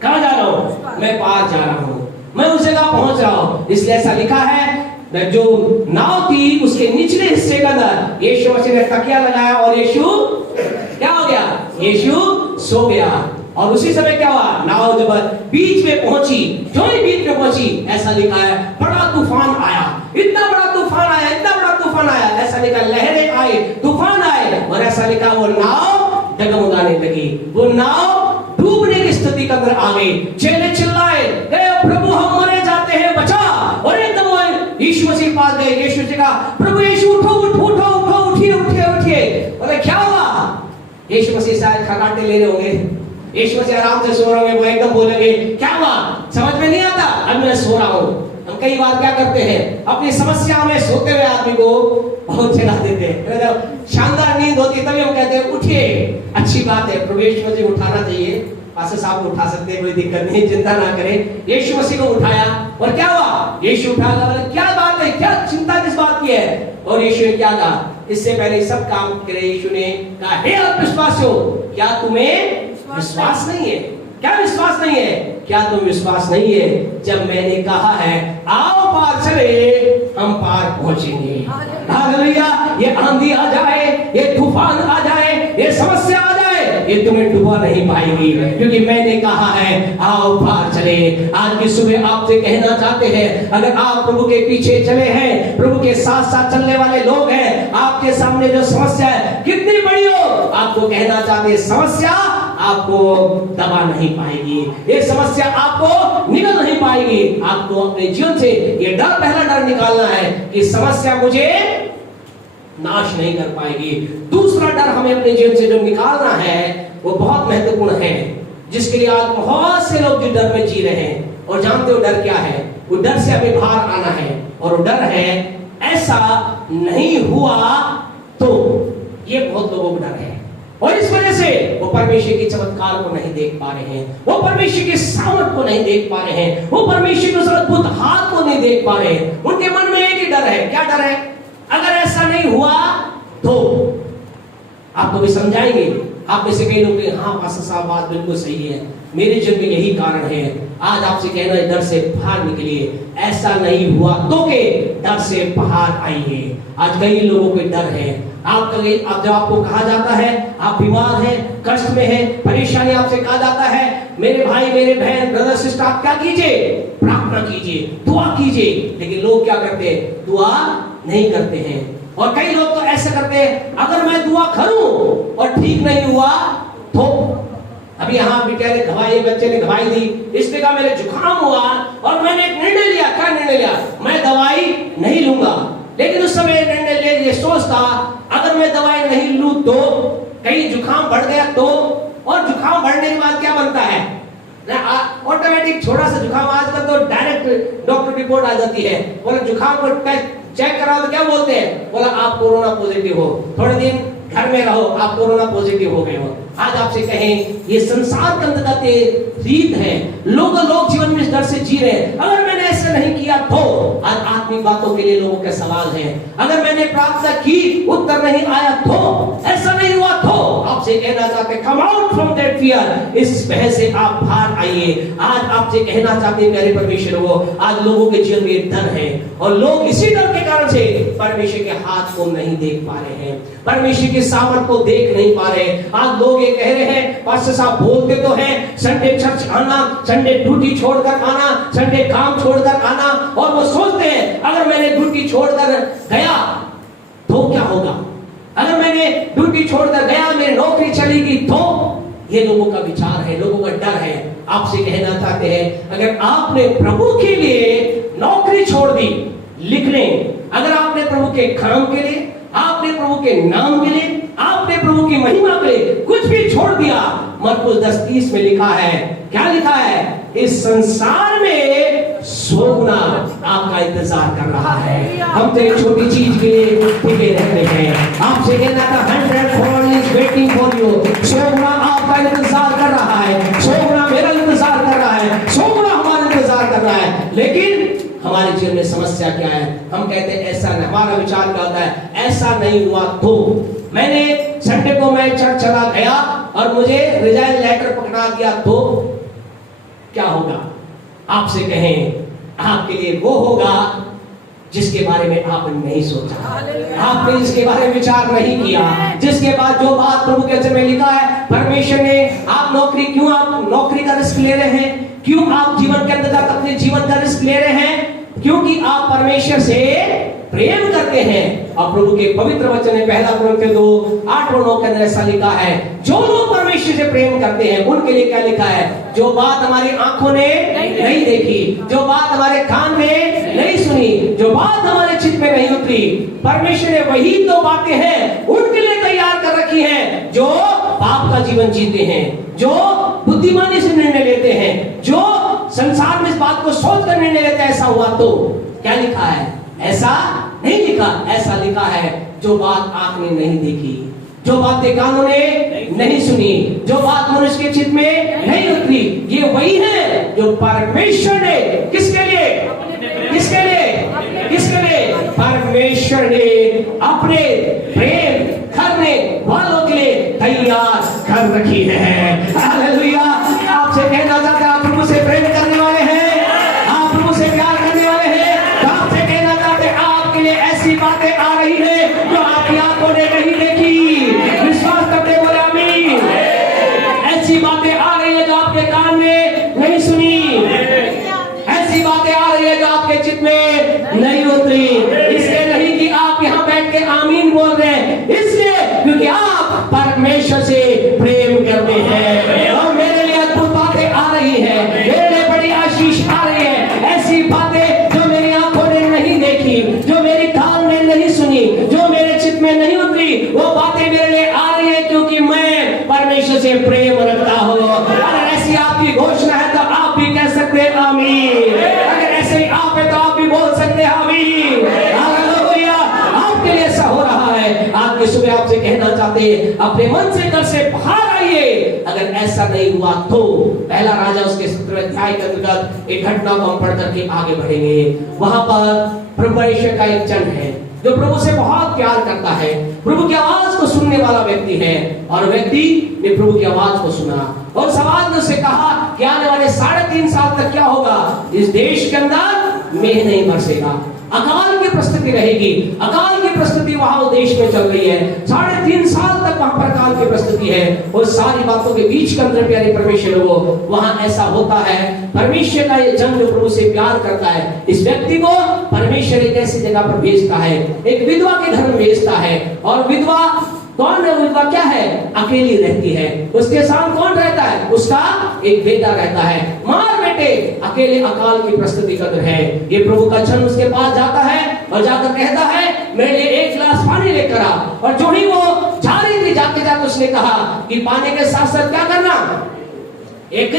कहाँ जा रहा हूँ, मैं पार जा रहा हूँ, मैं उस जगह पहुंच रहा हूँ। इसलिए ऐसा लिखा है जो नाव थी उसके निचले हिस्से का अंदर यीशु मसीह ने तकिया लगाया और यीशु क्या हो गया? यीशु सो गया। और उसी समय क्या हुआ? नाव जब बीच में पहुंची, जो ही बीच में पहुंची, ऐसा लिखा है बड़ा तूफान आया, इतना बड़ा तूफान आया, इतना बड़ा तूफान आया, ऐसा लिखा लहरें आए, तूफान आए, और ऐसा लिखा वो नाव डगमगाने लगी, वो नाव डूबने की स्थिति के अंदर आ गई। चेले चिल्लाए, प्रभु हम मरे जाते हैं, बचा। और एकदम यीशु मसीह पास गए, यीशु जी कहा प्रभु यीशु उठो उठो उठो उठो, उठिए उठिए उठिए। बोले क्या हुआ? यीशु मसीह शायद खगाटे ले रहे होंगे, यीशु मसीह आराम से सो रहे होंगे, वो एकदम बोलेंगे क्या हुआ? समझ में नहीं आता, अब मैं सो रहा हूँ। हम कई बार क्या करते हैं, अपनी समस्या में सोते हुए आदमी को बहुत जगा देते हैं। जब शानदार नींद होती है तभी हम कहते हैं उठिए, अच्छी बात है, प्रभु यीशु मसीह उठाना चाहिए, पास्टर साहब को उठा सकते हैं, कोई दिक्कत नहीं, चिंता ना करें। यीशु मसीह को उठाया और क्या हुआ? यीशु उठाया, क्या बात है, क्या चिंता किस बात की है? और यीशु ने क्या कहा? इससे पहले सब काम करे यीशु ने कहा हे अविश्वासियों, क्या तुम्हें विश्वास नहीं है? क्या विश्वास नहीं है? क्या तुम विश्वास नहीं है? जब मैंने कहा है आओ पार चले, हम पार पहुंचेंगे। हालेलुया। ये आंधी आ जाए, ये तूफान आ जाए, ये समस्या आ जाए, ये तुम्हें डुबा नहीं पाएगी, क्योंकि मैंने कहा है आओ पार चले। आज की सुबह आपसे कहना चाहते हैं, अगर आप प्रभु के पीछे चले हैं, प्रभु के साथ साथ चलने वाले लोग हैं, आपके सामने जो समस्या है कितनी बड़ी हो, आपको कहना चाहते हैं समस्या आपको दबा नहीं पाएगी, ये समस्या आपको निकल नहीं पाएगी। आपको अपने जीवन से ये डर, पहला डर निकालना है कि समस्या मुझे नाश नहीं कर पाएगी। दूसरा डर हमें अपने जीवन से जो निकालना है वो बहुत महत्वपूर्ण है, जिसके लिए आज बहुत से लोग जो डर में जी रहे हैं। और जानते हो डर क्या है? वो डर से हमें बाहर आना है, और वो डर है ऐसा नहीं हुआ तो। ये बहुत लोगों को डर है, और इस वजह से वो परमेश्वर के चमत्कार को नहीं देख पा रहे हैं, वो परमेश्वर के सामर्थ को नहीं देख पा रहे हैं, वो परमेश्वर के उस अद्भुत हाथ को नहीं देख पा रहे हैं। उनके मन में एक ही डर है। क्या डर है? अगर ऐसा नहीं हुआ तो। आपको भी समझाएंगे, आप में से कई लोग हाँ पास्टर साहब बात बिल्कुल सही है, मेरे जीवन में यही कारण है। आज आपसे कहना है डर से बाहर निकलिए, ऐसा नहीं हुआ तो के डर से बाहर आइए। आज कई लोगों को डर है। आप जब आपको कहा जाता है आप बीमार हैं, कष्ट में हैं, परेशानी, आपसे कहा जाता है मेरे भाई मेरे बहन ब्रदर सिस्टर आप क्या कीजिए? प्रार्थना कीजिए, दुआ कीजिए। लेकिन लोग क्या करते हैं? दुआ नहीं करते हैं। और कई लोग तो ऐसे करते हैं अगर मैं दुआ करूं और ठीक नहीं हुआ तो। अभी यहाँ बेटे ने गवाही, बच्चे ने गवाही दी, इसने कहा मेरे जुकाम हुआ और मैंने एक निर्णय लिया। क्या निर्णय लिया? मैं दवाई नहीं लूंगा। लेकिन उस समय निर्णय ले ये सोचता अगर मैं दवाई नहीं लूं तो कहीं जुकाम बढ़ गया तो। और जुकाम बढ़ने के बाद क्या बनता है? ऑटोमेटिक छोटा सा जुकाम, आजकल तो डायरेक्ट डॉक्टर रिपोर्ट आ जाती है, बोले जुकाम को चेक कराओ तो क्या बोलते हैं? बोला आप कोरोना पॉजिटिव हो, थोड़े दिन घर में रहो, आप कोरोना पॉजिटिव हो गए हो। आज आपसे कहें ये संसार के अंतर्गत रीत है, लोग जीवन में इस डर से जी रहे हैं। अगर मैंने ऐसा नहीं किया तो। आज आत्मिक बातों के लिए लोगों के सवाल है, अगर मैंने प्रार्थना की उत्तर नहीं आया तो, ऐसा नहीं हुआ तो। आपसे कहना चाहते come out from that fear, इस भय से आप बाहर आइए। आज आपसे कहना चाहते प्यारे परमेश्वर वो, आज लोगों के जीवन में डर है और लोग इसी डर के कारण से परमेश्वर के हाथ को नहीं देख पा रहे हैं, परमेश्वर के सामर्थ को देख नहीं पा रहे। आज लोग ये कह रहे हैं पास्टर साहब बोलते तो हैं संडे चर्च आना, संडे ड्यूटी छोड़कर आना, संडे काम छोड़कर आना, और वो सोचते हैं अगर मैंने ड्यूटी छोड़कर गया तो क्या होगा? अगर मैंने ड्यूटी छोड़कर गया मेरी नौकरी चलेगी तो। ये लोगों का विचार है, लोगों का डर है। आपसे कहना चाहते हैं अगर आपने प्रभु के लिए नौकरी छोड़ दी, लिख लें, अगर आपने प्रभु के काम के लिए, आपने प्रभु के नाम के लिए, आपने प्रभु की महिमा के लिए कुछ भी छोड़ दिया, मरकुस 10:30 में लिखा है, क्या लिखा है? इस संसार में सोना आपका इंतजार कर रहा है। हम तो एक छोटी चीज के लिए टिके रहते हैं। आपसे कहना था 100 is waiting for you। सोना आपका इंतजार कर रहा है, सोना मेरा इंतजार कर रहा है, सोना हमारा इंतजार कर रहा है। लेकिन हमारे जीवन में समस्या क्या है। हम कहते हैं ऐसा नहीं, हमारा विचार क्या होता है, ऐसा नहीं हुआ तो। मैंने संडे को मैं चर्च चला गया और मुझे रिजाइन लेटर पकड़ा दिया तो क्या होगा। आपसे कहें आपके लिए वो होगा जिसके बारे में आपने नहीं सोचा, आपने इसके बारे में विचार नहीं किया, जिसके बाद जो बात प्रभु के वचन में लिखा है, परमेश्वर ने आप नौकरी, क्यों आप नौकरी का रिस्क ले रहे हैं, क्यों आप जीवन के अंतर्गत अपने जीवन का रिस्क ले रहे हैं, क्योंकि आप परमेश्वर से प्रेम करते हैं। और प्रभु के पवित्र वचन में 1 कुरिन्थियों 2:8-9 के अंदर ऐसा लिखा है, जो लोग परमेश्वर से प्रेम करते हैं उनके लिए क्या लिखा है, जो बात हमारी आंखों ने नहीं देखी, जो बात हमारे कान ने नहीं सुनी, जो बात हमारे चित्त में नहीं उतरी, परमेश्वर ने वही तो बातें हैं उनके लिए तैयार कर रखी हैं जो पाप का जीवन जीते हैं, जो बुद्धिमानी से निर्णय लेते हैं, जो संसार में इस बात को सोच कर निर्णय लेते हैं। ऐसा हुआ तो क्या लिखा है, ऐसा नहीं लिखा, ऐसा लिखा है जो बात आंख ने नहीं देखी, जो बातें कानों ने नहीं सुनी, जो बात मनुष्य के चित्त में नहीं उतरी, ये वही है जो परमेश्वर ने किसके लिए, किसके लिए, किसके लिए, परमेश्वर ने अपने प्रेम करने वालों के लिए तैयार कर रखी है। हालेलुया। आपसे कहना चाहता हूं, आप प्रभु से प्रेम करने वाले हैं, आप प्रभु से प्यार करने वाले हैं, तो आपसे कहना चाहते हैं आपके लिए ऐसी बातें आ रही है जो आपकी आंखों ने नहीं देखी। विश्वास करते बोले आमीन। ऐसी बातें आ रही है जो आपके कान ने नहीं सुनी, ऐसी बातें आ रही है जो आपके चित्त में नहीं उतरी। इसलिए नहीं कि आप यहाँ बैठ के आमीन बोल रहे हैं, इसलिए क्योंकि आप परमेश्वर से प्रेम करते हैं। और मेरे लिए अद्भुत बातें आ रही है, मेरे लिए बड़ी आशीष आ रही है, ऐसी बातें जो मेरी आंखों ने नहीं देखी, जो मेरी कान ने नहीं सुनी, जो मेरे चित्त में नहीं उतरी, वो बातें मेरे लिए आ रही है क्योंकि मैं परमेश्वर से प्रेम रखता हूँ। अगर ऐसी आपकी घोषणा है तो आप भी कह सकते हैं आमीन। अगर ऐसे ही आप है तो आप भी बोल सकते हैं आमीन। हालेलुया। आपके लिए ऐसा हो रहा है। आज की सुबह आपसे कहना चाहते हैं, अपने मन से घर से बाहर आइए। अगर ऐसा नहीं हुआ तो 1 राजा उसके 17वें अध्याय के अंतर्गत एक घटना को हम पढ़ करके आगे बढ़ेंगे। वहां पर प्रभु यीशु का एक जन है जो प्रभु से बहुत प्यार करता है, प्रभु की आवाज को सुनने वाला व्यक्ति है। और व्यक्ति ने प्रभु की आवाज को सुना और सवाल ने उससे कहा कि आने वाले 3.5 साल तक क्या होगा, इस देश के अंदर मेघ नहीं बरसेगा, अकाल की परिस्थिति रहेगी। अकाल की परिस्थिति वहां वो देश में चल रही है, 3.5 साल तक वहां पर अकाल की परिस्थिति है। और सारी बातों के बीच के अंदर प्यारे परमेश्वर वो वहां ऐसा होता है, परमेश्वर का ये जन जो प्रभु से प्यार करता है, इस व्यक्ति को परमेश्वर एक ऐसी जगह पर भेजता है, एक विधवा के घर में भेजता है। और विधवा कौन है, विधवा क्या है, अकेली रहती है। उसके साथ कौन रहता है, उसका एक बेटा रहता है। मार बेटे अकेले अकाल की परिस्थिति कदर है। ये प्रभु का जन उसके पास जाता है और जाकर कहता है मेरे लिए 1 गिलास पानी लेकर आ। और जो ही वो जा रही थी, जाते जाते उसने कहा कि पानी के साथ साथ क्या करना, एक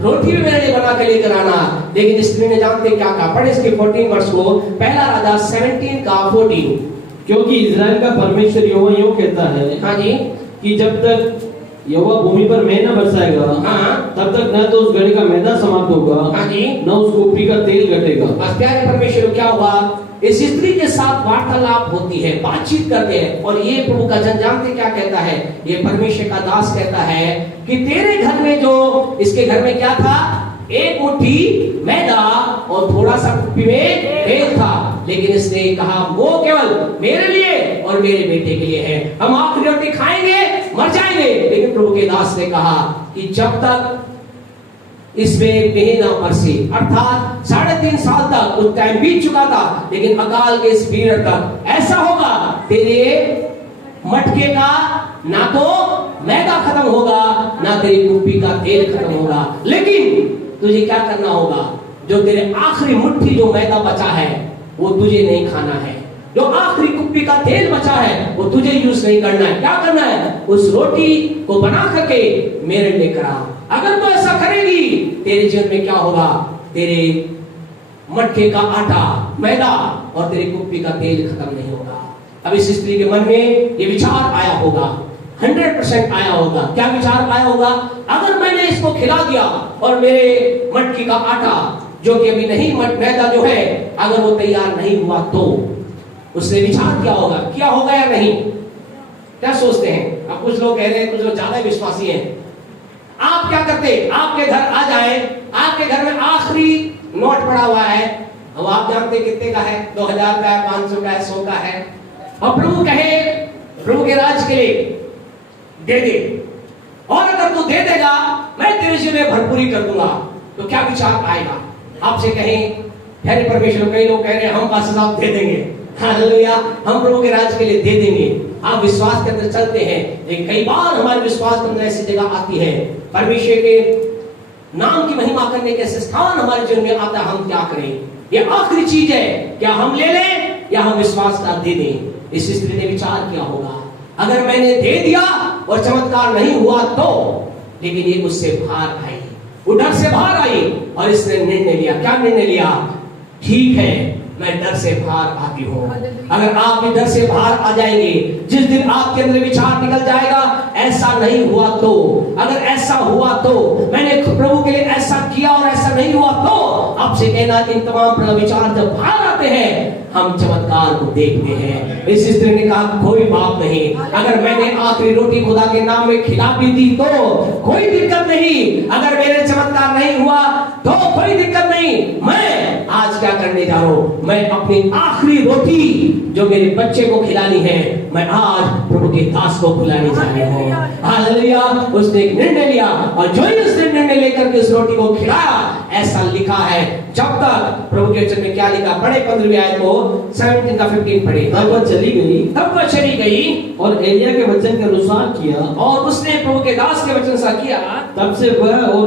रोटी भी मेरे लिए बना के लेकर आना। लेकिन स्त्री ने जानते क्या कहा, पढ़े इसके 14 वर्ष को, 1 राजा 17 का 14। क्योंकि इज़राइल का परमेश्वर यहोवा यूं कहता है, हाँ जी, कि जब तक यहोवा भूमि पर मैना बरसाएगा, हाँ, तब तक न तो उस घड़े का मैदा समाप्त होगा, हाँ जी, न उस कुप्पी का तेल घटेगा। बस प्यारे परमेश्वर क्या हुआ, इस स्त्री के साथ वार्तालाप होती है, बातचीत करते हैं। और ये प्रभु का जन जानते क्या कहता है, ये परमेश्वर का दास कहता है कि तेरे घर में जो, इसके घर में क्या था, 1 मुट्ठी मैदा और थोड़ा सा कुप्पी में तेल था। लेकिन इसने कहा वो केवल मेरे लिए और मेरे बेटे के लिए है, हम आखिरी रोटी खाएंगे मर जाएंगे। लेकिन प्रभु के दास ने कहा कि जब तक इसमें मेघ ना बरसे, अर्थात 3.5 साल तक उस टाइम बीत चुका था, लेकिन अकाल के इस पीरियड तक ऐसा होगा, तेरे मटके का ना तो मैदा खत्म होगा, ना तेरी कुप्पी का तेल खत्म होगा। लेकिन तुझे क्या करना होगा, जो तेरे आखिरी मुट्ठी जो मैदा बचा है वो तुझे नहीं खाना है, जो आखिरी कुप्पी का तेल बचा है वो तुझे यूज नहीं करना है। क्या करना है, उस रोटी को बना करके मेरे लिए करा। अगर तू ऐसा करेगी, तेरे जीवन में क्या होगा, तेरे मटके का आटा, मैदा और तेरे कुप्पी का तेल खत्म नहीं होगा। अब इस स्त्री के मन में ये विचार आया होगा, 100% आया होगा। क्या विचार आया होगा, अगर मैंने इसको खिला दिया और मेरे मटकी का आटा जो कि अभी नहीं मैदा जो है अगर वो तैयार नहीं हुआ तो उसने विचार किया होगा या नहीं? क्या सोचते हैं? अब कुछ लोग कह रहे हैं, कुछ लोग ज्यादा विश्वासी हैं। आप क्या करते? आपके घर आ जाए, आपके घर में आखिरी नोट पड़ा हुआ है, अब आप जानते कितने का है, 2000 का है, 500 का है, 100 का है, और प्रभु कहे प्रभु के राज के लिए दे दे, और अगर तू दे देगा मैं तेरे जीवन में भरपूरी कर दूंगा, तो क्या विचार आएगा? आपसे कहें प्यारे परमेश्वर, कई लोग कह रहे हैं हम पास साहब दे देंगे, हालेलुया, हम प्रभु के राज के लिए दे देंगे। आप विश्वास के अंदर चलते हैं, लेकिन कई बार हमारे विश्वास के अंदर ऐसी जगह आती है, परमेश्वर के नाम की महिमा करने के स्थान हमारे जीवन में आता है, हम क्या करें? ये आखिरी चीज है, क्या हम ले लें या हम विश्वास का दे दें? इस स्त्री ने विचार किया होगा, अगर मैंने दे दिया और चमत्कार नहीं हुआ तो, लेकिन ये उससे बाहर आई, वो डर से बाहर आई और इसने निर्णय लिया। क्या निर्णय लिया? ठीक है, मैं डर से बाहर आती हूँ। अगर आप भी डर से बाहर आ जाएंगे, जिस दिन आपके अंदर विचार निकल जाएगा ऐसा नहीं हुआ तो, अगर ऐसा हुआ तो, मैंने प्रभु के लिए ऐसा किया और ऐसा नहीं हुआ तो, आपसे कहना इन तमाम विचार जब बाहर आते हैं हम चमत्कार को देखते हैं। इस स्त्री ने कहा कोई बात नहीं, अगर मैंने आखिरी रोटी खुदा के नाम में खिला भी दी तो कोई दिक्कत नहीं, अगर मेरे चमत्कार नहीं हुआ तो कोई दिक्कत नहीं, मैं आज क्या करने जा रहा हूं? मैं अपनी आखिरी रोटी जो मेरे बच्चे को खिलानी है, मैं आज प्रभु के दास को खिलाने जा रही हूँ। हालेलुया। उसने एक निर्णय लिया और जो ही उसने निर्णय लेकर के उस रोटी को खिलाया, ऐसा लिखा है, जब तक प्रभु के वचन में क्या लिखा, पढ़े 15वीं आयत को 17 का 15 पढ़े। तब वह चली गई और एलिया के वचन के अनुसार किया, और उसने प्रभु के दास के वचन सा किया। तब से वह और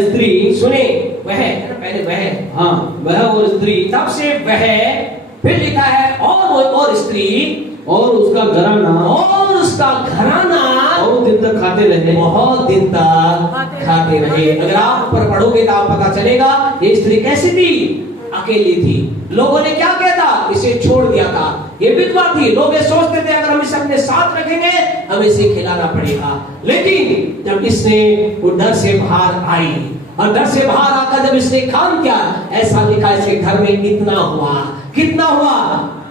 स्त्री सुने, वह पहले वह, हाँ वह और स्त्री, तब से वह, फिर लिखा है और स्त्री और उसका घराना बहुत दिन तक खाते रहे। अगर आप पर पढ़ोगे तो आप पता चलेगा ये स्त्री कैसी थी, अकेली थी। लोगों ने क्या किया था, इसे छोड़ दिया था, ये विधवा थी। लोग ये सोचते थे अगर हम इसे अपने साथ रखेंगे हमें इसे खिलाना पड़ेगा, लेकिन जब इसने वो डर से बाहर आई और डर से बाहर आकर जब इसने काम किया, ऐसा लिखा इसके घर में कितना हुआ,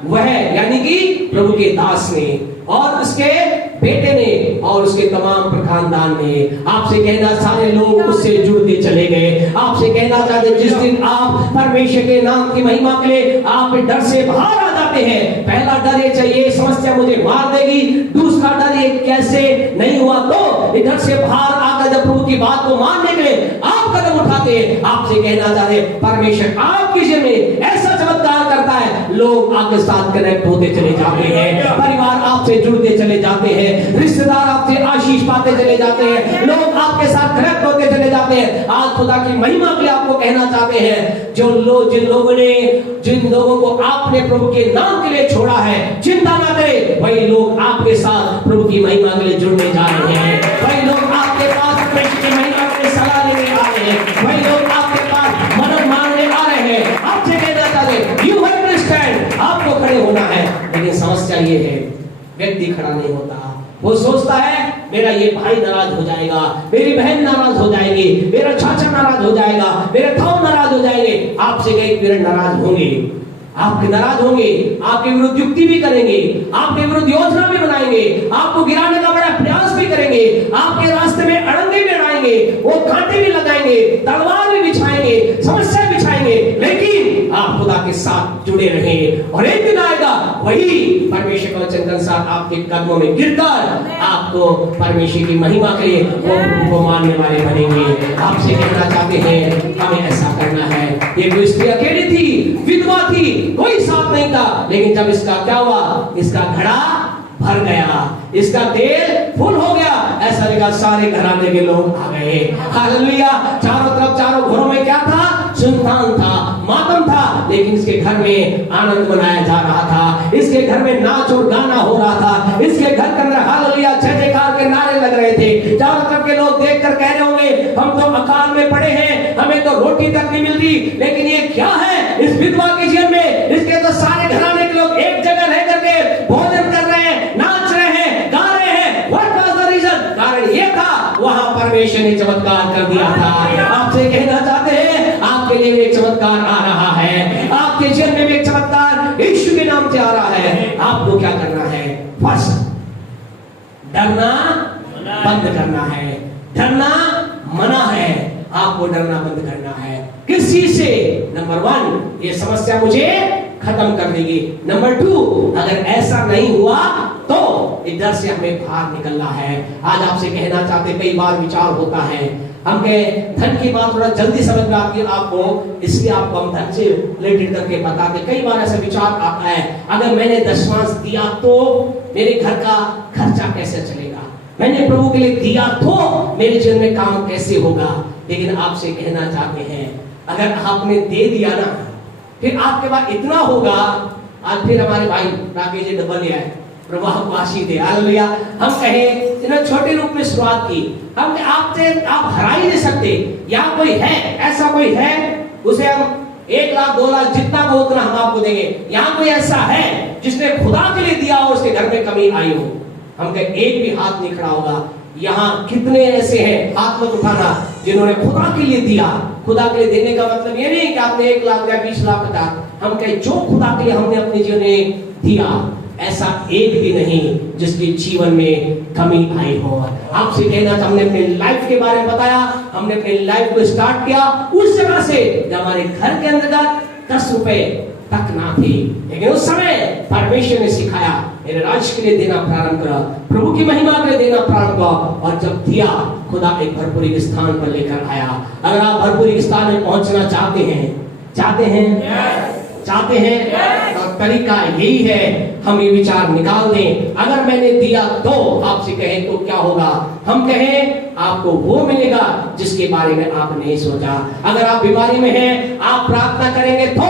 वह यानी कि प्रभु के दास ने और उसके बेटे ने और उसके तमाम खानदान ने, आपसे कहना सारे लोग उससे जुड़ते चले गए। आपसे कहना चाहते जिस दिन आप परमेश्वर के नाम की महिमा के लिए आप डर से बाहर आ जाते हैं, पहला डर ये चाहिए समस्या मुझे मार देगी, दूसरा डर ये कैसे नहीं हुआ तो, इधर से बाहर आकर जब प्रभु की बात को मानने के लिए आप कदम उठाते हैं, आपसे कहना चाहते परमेश्वर आपके जीवन में ऐसा चमत्कार करता है, लोग आपके साथ कनेक्ट होते चले जाते हैं, परिवार आपसे जुड़ते चले जाते हैं, रिश्तेदार आपसे आशीष पाते चले जाते हैं, लोग आपके साथ कनेक्ट होते चले जाते हैं। आज खुदा की महिमा के लिए आपको कहना चाहते हैं, जिन लोगों को आपने प्रभु के नाम के लिए छोड़ा है, चिंता ना करें, वही लोग आपके साथ प्रभु की महिमा के लिए जुड़ने जा रहे हैं, वही लोग आपके पास परमेश्वर की महिमा के लिए सलाह लेने आ रहे हैं, वही लोग आपके पास मदद मांगने आ रहे हैं। आपसे कहना चाहते यू हैव टू स्टैंड, आपको खड़े होना है, लेकिन समस्या ये है व्यक्ति खड़ा नहीं होता। वो सोचता है मेरा ये भाई नाराज हो जाएगा, मेरी बहन नाराज हो जाएगी, मेरा चाचा नाराज हो जाएगा, मेरे थाव नाराज हो जाएंगे। आपसे कई पीरियड नाराज होंगे, आपके नाराज होंगे, आपके विरुद्ध युक्ति भी करेंगे, आपके विरुद्ध योजना भी बनाएंगे, आपको गिराने का बड़ा प्रयास भी करेंगे, आपके रास्ते में अड़ंगे भी अड़ाएंगे, वो कांटे भी लगाएंगे, तलवार भी बिछाएंगे, समस्या बिछाएंगे, लेकिन आप खुदा के साथ जुड़े रहें और एक दिन आएगा वही परमेश्वर का वचन के अनुसार आपके कदमों में गिरकर आपको परमेश्वर की महिमा के लिए वो मानने वाले बनेंगे। आपसे कहना चाहते हैं हमें ऐसा करना है। ये कोई स्त्री अकेली थी, विधवा थी, कोई साथ नहीं था, लेकिन जब इसका क्या हुआ, इसका घड़ा भर गया, इसका तेल फुल हो गया, ऐसा लगा सारे घराने के लोग आ गए। हालेलुया। चारों तरफ चारों घरों में क्या था, सुनसान था, मातम था, लेकिन इसके घर में आनंद मनाया जा रहा था, इसके घर में नाच और गाना हो रहा था, इसके घर के अंदर हालेलुया जय जयकार के नारे लग रहे थे। चारों तरफ के लोग देखकर कह रहे होंगे हम तो अकाल में पड़े हैं, हमें तो रोटी तक नहीं मिल रही, लेकिन ये क्या है इस विधवा के जीवन में, इसके तो सारे घराने के लोग एक जगह रह करके भोजन कर रहे हैं, नाच रहे हैं, गा रहे हैं। What was the reason? कारण ये था वहां परमेश्वर ने चमत्कार कर दिया था। आपसे कहना चाहते हैं क्या करना है? फर्स्ट, डरना बंद करना है। डरना मना है, आपको डरना बंद करना है। किस चीज से? नंबर 1, ये समस्या मुझे खत्म कर देगी। नंबर 2, अगर ऐसा नहीं हुआ तो इधर से हमें बाहर निकलना है। आज आपसे कहना चाहते, कई बार विचार होता है, हम कहे धन की बात थोड़ा जल्दी समझ में आती है आपको, इसलिए आपको हम धन से रिलेटेड करके बताते। कई बार ऐसा विचार आता है, अगर मैंने दशमांश दिया तो मेरे घर का खर्चा कैसे चलेगा, मैंने प्रभु के लिए दिया तो मेरे जीवन में काम कैसे होगा। लेकिन आपसे कहना चाहते हैं, अगर आपने दे दिया ना, फिर आपके पास इतना होगा। आज फिर हमारे भाई राकेश जी डबल लिया है, प्रभु आपको आशीष दे, हालेलुया। हम कहें इन्होंने छोटे रूप में शुरुआत की, हम आपसे आप हरा ही नहीं सकते। यहाँ कोई है, ऐसा कोई है, उसे हम 1 लाख 2 लाख जितना को उतना हम आपको देंगे। यहाँ कोई ऐसा है जिसने खुदा के लिए दिया और उसके घर में कमी आई हो? हम कहें एक भी हाथ नहीं खड़ा होगा। यहाँ कितने ऐसे हैं, हाथ मत उठाना, जिन्होंने खुदा के लिए दिया। खुदा के लिए देने का मतलब ये नहीं कि आपने 1 लाख या 20 लाख का, हम कहें जो खुदा के लिए हमने अपने जीवन में दिया, ऐसा एक भी नहीं जिसके जीवन में कमी आई हो। आपसे कहना, हमने अपने लाइफ के बारे में बताया, हमने अपने लाइफ को स्टार्ट किया उस जगह से जब हमारे घर के अंदर 10 रुपए तक ना थे, लेकिन उस समय परमेश्वर ने सिखाया, मेरे राज्य के लिए देना प्रारंभ करो, प्रभु की महिमा के लिए देना प्रारंभ करो। और जब दिया, खुदा एक भरपूरी स्थान पर लेकर आया। अगर आप भरपूरी स्थान में पहुंचना चाहते हैं, चाहते हैं और तरीका यही है, हम ये विचार निकाल दें, अगर मैंने दिया तो आपसे कहें तो क्या होगा? हम कहें आपको वो मिलेगा जिसके बारे में आप नहीं सोचा। अगर आप बीमारी में हैं, आप प्रार्थना करेंगे तो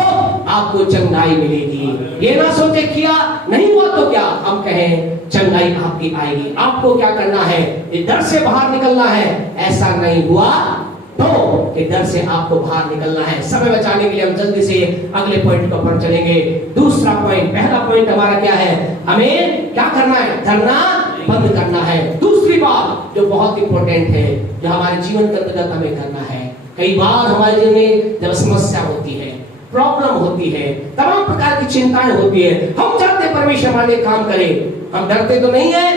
आपको चंगाई मिलेगी। ये ना सोचे किया नहीं हुआ तो क्या, हम कहें चंगाई आपकी आएगी। आपको क्या करना है? इधर से बाहर निकलना है। ऐसा नहीं हुआ तो इधर से आपको बाहर निकलना है। समय बचाने के लिए हम जल्दी से अगले पॉइंट के ऊपर चलेंगे। दूसरा पॉइंट, पहला पॉइंट हमारा क्या है? हमें क्या करना है? डरना बंद करना है। दूसरी बात जो बहुत इंपॉर्टेंट है, जो हमारे जीवन के अंतर्गत हमें करना है, कई बार हमारे जीवन में जब समस्या होती है, प्रॉब्लम होती है, तमाम प्रकार की चिंताएं होती है, हम चाहते परमेश्वर हमारे काम करे, हम डरते तो नहीं है,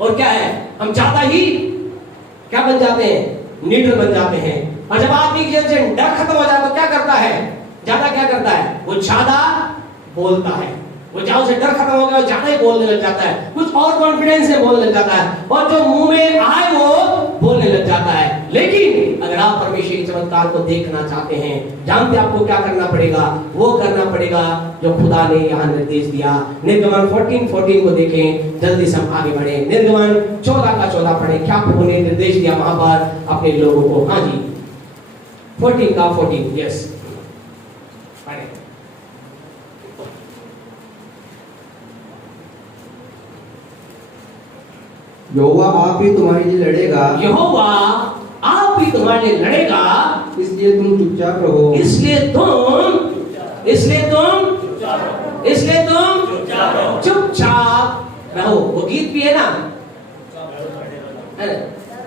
और क्या है, हम ज्यादा ही क्या बन जाते हैं? निडर बन जाते हैं। और जब आदमी के से डर खत्म हो जाए तो क्या करता है? ज्यादा क्या करता है? वो ज्यादा बोलता है। वो जहां से डर खत्म हो गया, वो ज्यादा ही बोलने लग जाता है, कुछ और कॉन्फिडेंस से बोलने लग जाता है, और जो मुंह में आए वो बोलने लग जाता है। लेकिन अगर आप परमेश्वर के चमत्कार को देखना चाहते हैं, जानते आपको क्या करना पड़ेगा? वो करना पड़ेगा जो खुदा ने यहाँ निर्देश दिया। निर्गमन 14:14 को देखें, जल्दी से हम आगे बढ़े। निर्गमन 14 का 14 पढ़े, क्या प्रभु ने निर्देश दिया वहां पर अपने लोगों को? हाँ जी, 14 का 14, यस पढ़े। यहोवा आप ही तुम्हारे लिए लड़ेगा, यहोवा आप ही तुम्हारे लिए लड़ेगा, इसलिए तुम चुपचाप रहो। इसलिए तुम चुपचाप रहो। वो गीत भी है ना,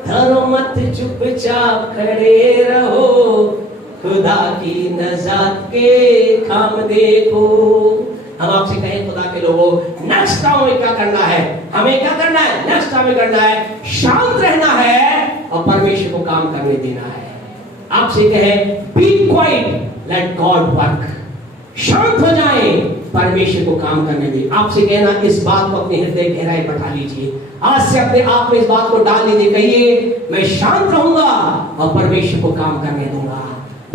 डरो मत चुपचाप खड़े रहो, खुदा की नजात के काम देखो। हम आपसे कहें खुदा के लोगों, नेक्स्ट काम में क्या करना है? हमें क्या करना है? नेक्स्ट काम में करना है, शांत रहना है और परमेश्वर को काम करने देना है। आपसे कहें, be quiet, let God work. शांत हो जाए, परमेश्वर को काम करने दे। आपसे कहना, इस बात को अपने हृदय गहराई बैठा लीजिए। आज से अपने आप में इस बात को डाल लीजिए। कहिए, मैं शांत रहूंगा और परमेश्वर को काम करने दूंगा।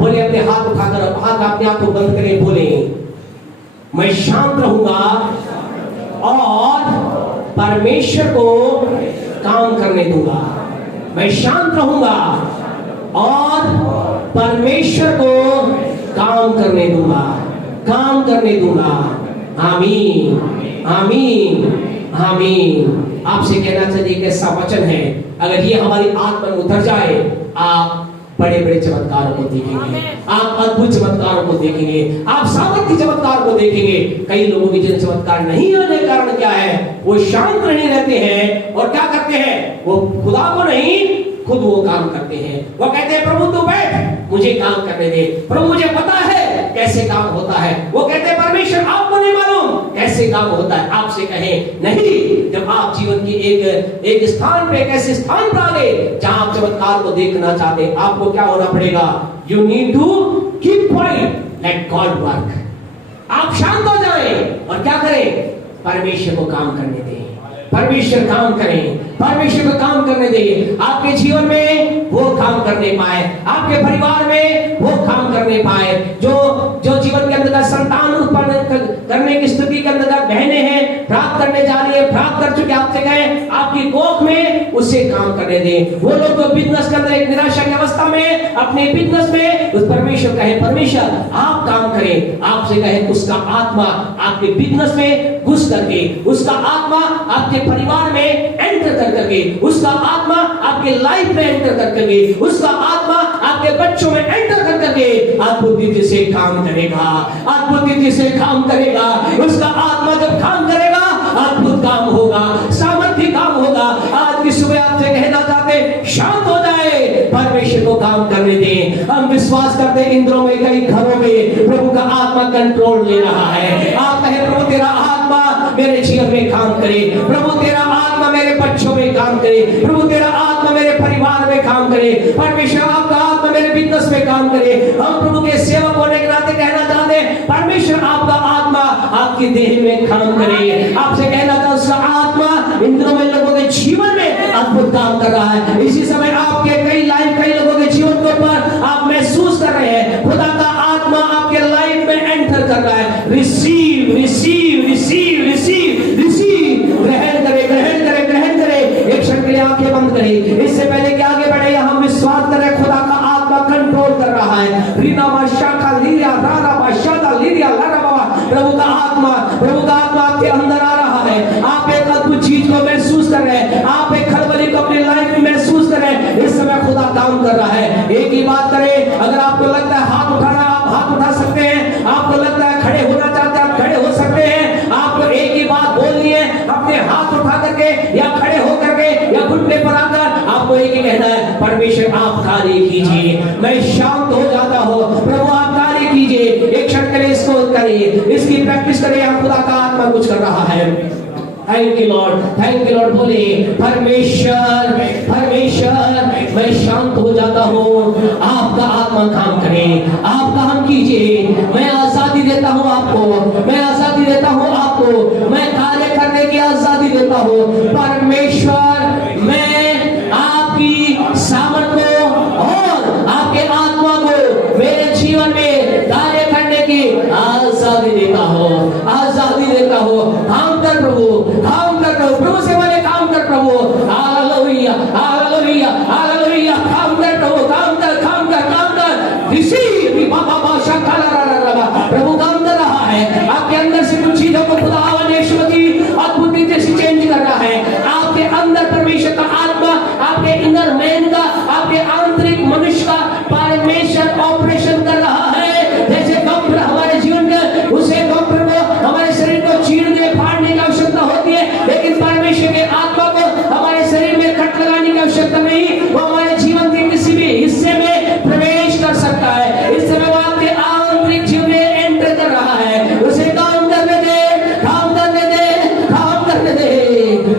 बोले, अपने हाथ उठाकर, हाथ अपने आप को बंद करें, बोले, मैं शांत रहूंगा और परमेश्वर को काम करने दूंगा। मैं शांत रहूंगा और परमेश्वर को काम करने दूंगा, काम करने दूंगा। आमीन, आमीन, आमीन। आपसे कहना चाहिए कि ऐसा वचन है, अगर ये हमारी आत्मा में उतर जाए, आप बड़े बड़े चमत्कारों को देखेंगे, आप अद्भुत चमत्कारों को देखेंगे, आप सामर्थ्य चमत्कार को देखेंगे। कई लोगों के जिन चमत्कार नहीं होने का कारण क्या है? वो शांत नहीं रहते हैं और क्या करते हैं? वो खुदा को नहीं, खुद वो काम करते हैं। वो कहते हैं, प्रभु तू बैठ, मुझे काम करने दे। प्रभु मुझे पता है कि कैसे काम होता है। वो कहते हैं परमेश्वर आपको नहीं मालूम कैसे काम होता है। आपसे कहें नहीं, जब आप जीवन की एक स्थान पे, एक ऐसे स्थान पर आ गए जहां आप चमत्कार को देखना चाहते हैं, आपको क्या होना पड़ेगा? You need to keep quiet, let God work. आप शांत हो जाएं और क्या करें? परमेश्वर को काम करने दें। परमेश्वर काम करें, परमेश्वर को काम करने दें। आपके जीवन में वो काम करने पाए, आपके परिवार में वो काम करने पाए। जो जीवन के अंदर संतान उत्पन्न करने की स्थिति के अंदर बहनें हैं, प्राप्त करने जा रही है, प्राप्त कर चुके, आपसे कहें आपकी कोख में उसे काम करने दें। वो लोग जो बिजनेस के अंदर एक निराशा की अवस्था में अपने बिजनेस में, उस परमेश्वर कहें परमेश्वर आप काम करें। आपसे कहें उसका आत्मा आपके बिजनेस में घुस करके, उसका आत्मा आपके परिवार में एंटर कर करके, उसका आत्मा आपके लाइफ में एंटर कर करके, उसका आत्मा आपके बच्चों में एंटर कर करके अद्भुत रीति से काम करेगा, अद्भुत रीति से काम करेगा। उसका आत्मा जब काम करेगा अद्भुत काम होगा, सामर्थ्य काम होगा। आज की सुबह आपसे कहना चाहते शांत हो जाए, परमेश्वर को काम करने दें। हम विश्वास करते इन दिनों में कई घरों में प्रभु का आत्मा कंट्रोल ले रहा है। आप कहें प्रभु तेरा आत्मा मेरे जीवन में काम करे, प्रभु तेरा आत्मा मेरे बच्चों में काम करे, प्रभु तेरा आत्मा मेरे परिवार में काम करे, परमेश्वर आपका आत्मा मेरे बिजनेस में काम करे। हम प्रभु के सेवक होने के नाते कहना चाहते हैं परमेश्वर आपका आत्मा आपकी देह में काम करे। आपसे कहना चाहता उसका आत्मा इन दिनों में लोगों के जीवन में अद्भुत काम कर रहा है। इसी समय आपके कई लोगों के जीवन के ऊपर आप महसूस कर रहे हैं खुदा का आत्मा आपके लाइफ में एंटर कर रहा है। Receive receive receive receive receive, ग्रहण करे ग्रहण करे ग्रहण करे। एक क्षण के लिए आंखें बंद करें। इससे पहले कि आगे बढ़े हम विश्वास करें खुदा का आत्मा कंट्रोल कर रहा है। रीना शाखा लीरिया रारा बाशादा लीरिया लारा बाबा, प्रभु का आत्मा आपके अंदर आ रहा है। आप एक अद्भुत चीज को महसूस कर रहे हैं, आप एक खलबली को अपनी लाइफ में महसूस कर रहे हैं। इस समय खुदा काम कर रहा है। एक ही बात करें, अगर आपको लगता है हाथ उठाना, आप हाथ उठा सकते हैं। आपको लगता है खड़े होना चाहते हैं, आप खड़े हो सकते हैं। आपको एक ही बात बोलनी है, अपने हाथ उठा करके या खड़े हो करके या घुटने पर आकर आपको एक ही कहना है परमेश्वर आप कार्य कीजिए। मैं शांत हो जाता हूँ, प्रभु आप कार्य कीजिए। एक क्षण के लिए इसको करिए, इसकी प्रैक्टिस करिए। आप खुदा का आत्मा कुछ कर रहा है। Thank you Lord. बोले परमेश्वर परमेश्वर मैं शांत हो जाता हूँ, आपका आत्मा काम करे, आप काम कीजिए। मैं आजादी देता हूँ आपको, मैं आजादी देता हूँ आपको, मैं कार्य करने की आजादी देता हूँ। परमेश्वर मैं आपकी सामर्थ को और आपके आत्मा को मेरे जीवन में कार्य करने की आजादी देता हूँ, आजादी देता हूँ। काम कर प्रभु, काम कर प्रभु, प्रभु से बोले काम कर प्रभु। हालेलुया हालेलुया हालेलुया, काम कर प्रभु, काम कर काम कर काम कर। रिसीव बाबा बाशा काला, प्रभु काम कर रहा है आपके अंदर से कुछ चीजों को खुदा यीशुमती अद्भुत रीति से चेंज कर रहा है। आपके अंदर परमेश्वर का आत्मा, आपके इनर मैन का, आपके आंतरिक मनुष्य का परमेश्वर ऑपरेशन कर रहा है। जैसे डॉक्टर हमारे जीवन में, उसे डॉक्टर को हमारे शरीर को चीरने फाड़ने की आवश्यकता होती है, लेकिन परमेश्वर के आत्मा को हमारे शरीर में कट लगाने की आवश्यकता नहीं। वो हमारे जीवन के किसी भी हिस्से में प्रवेश कर सकता है। इस समय वो आपके आंतरिक जीवन में एंटर कर रहा है। उसे काम करने दे, काम करने दे, काम करने दे।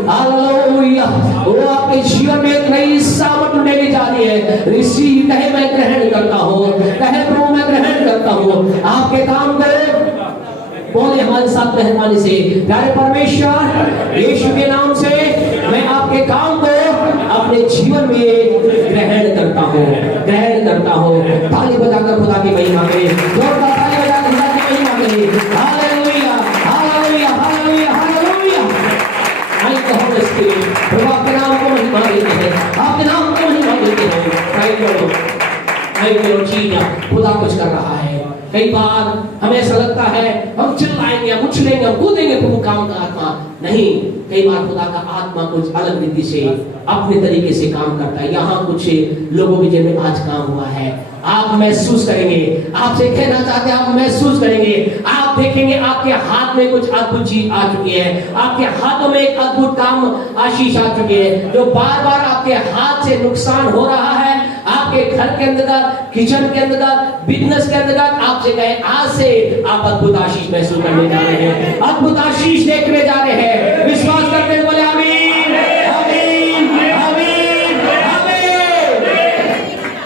हालेलुया, वो आपके जीवन में एक नई सामर्थ लेने जा रही है। रिसीव कहे मैं ग्रहण करता हूँ, कहे प्रभु मैं ग्रहण करता हूँ। आपके काम करें, बोले हमारे साथ मेहरबानी से प्यारे परमेश्वर यीशु के नाम से मैं आपके काम को अपने जीवन में ग्रहण करता हूँ, ग्रहण करता हूँ। ताली बजाकर खुदा की महिमा करें, जोरदार ताली बजाकर खुदा की महिमा करें। Hallelujah hallelujah hallelujah hallelujah. I तो होली स्पिरिट, प्रभु आपके नाम को महिमा देते हैं, आपके नाम को महिमा देते हैं। थैंक यू जीसस, खुदा कुछ कर रहा है। कई बार हमें ऐसा लगता है हम चिल्लाएंगे, हम उछलेंगे, हम कूदेंगे, प्रभु काम का आत्मा नहीं। कई बार खुदा का आत्मा कुछ अलग रीति से अपने तरीके से काम करता है। यहाँ कुछ लोगों के जिनमें आज काम हुआ है, आप महसूस करेंगे। आपसे कहना चाहते हैं, आप महसूस करेंगे, आप देखेंगे आपके हाथ में कुछ अद्भुत चीज आ चुकी है, आपके हाथों में एक अद्भुत काम आशीष आ चुकी है। जो बार बार आपके हाथ से नुकसान हो रहा है, आप आपके घर के अंतर्गत, किचन के अंतर्गत, बिजनेस के अंतर्गत आपसे कहे आज से आप अद्भुत आशीष महसूस करने जा रहे हैं, अद्भुत आशीष देखने जा रहे हैं। विश्वास करते हैं, बोले आमीन, आमीन, आमीन, आमीन।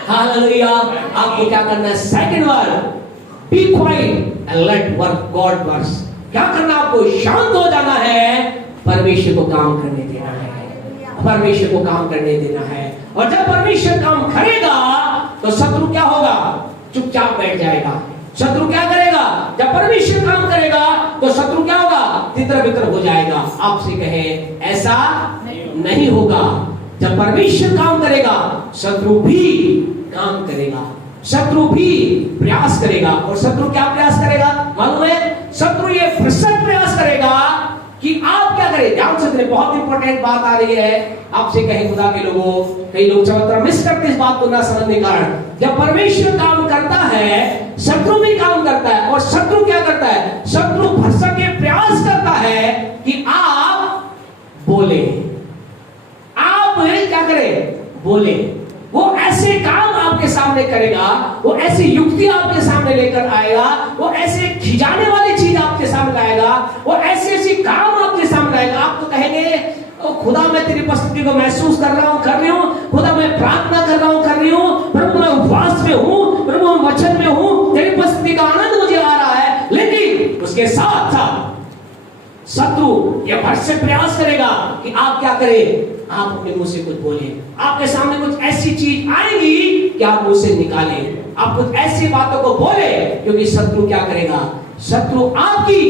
हालेलुया। आपको क्या करना है? Second word, be quiet and let work God works. क्या करना? आपको शांत हो जाना है, परमेश्वर को काम करने देना है, परमेश्वर को काम करने देना है। और जब परमेश्वर काम करेगा तो शत्रु क्या होगा? चुपचाप बैठ जाएगा। शत्रु क्या करेगा? जब परमेश्वर काम करेगा तो शत्रु क्या होगा? तितर बितर हो जाएगा। आपसे कहे ऐसा नहीं होगा। जब परमेश्वर काम करेगा शत्रु भी काम करेगा, शत्रु भी प्रयास करेगा। और शत्रु क्या प्रयास करेगा मालूम है? शत्रु ये भ्रष्ट प्रयास करेगा कि आप क्या करें। ध्यान से सुनिए, बहुत इंपॉर्टेंट बात आ रही है। आपसे कहे खुदा के लोगों, कई लोग चमत्कार मिस करते इस बात को ना समझने के कारण। जब परमेश्वर काम करता है शत्रु भी काम करता है। और शत्रु क्या करता है? शत्रु भ्रष्ट के प्रयास करता है कि आप बोले, आप क्या करें? बोले। वो ऐसे काम आपके सामने करेगा, वो ऐसी युक्ति आपके सामने लेकर आएगा, वो ऐसे खिजाने वाली चीज आपके सामने लाएगा, वो ऐसी काम आपके सामने लाएगा। आप तो कहेंगे ओ खुदा मैं तेरी उपस्थिति को महसूस कर रहा हूँ, कर रही हूँ, खुदा मैं प्रार्थना कर रहा हूँ, कर रही हूँ, प्रभु मैं उपवास में हूँ, प्रभु मैं वचन में हूँ, तेरी उपस्थिति का आनंद मुझे आ रहा है। लेकिन उसके साथ साथ शत्रु यह भ्रष्ट प्रयास करेगा कि आप क्या करें? आप अपने मुंह से कुछ बोले, आपके सामने कुछ ऐसी चीज आएगी कि आप मुंह से निकालें, आप कुछ ऐसी बातों को बोले। क्योंकि शत्रु क्या करेगा? शत्रु आपकी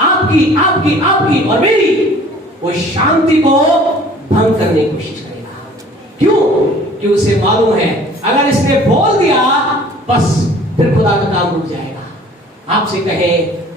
आपकी आपकी आपकी और मेरी वो शांति को भंग करने की कोशिश करेगा। क्यों? कि उसे मालूम है अगर इसने बोल दिया बस फिर खुदा का काम रुक जाएगा। आपसे कहे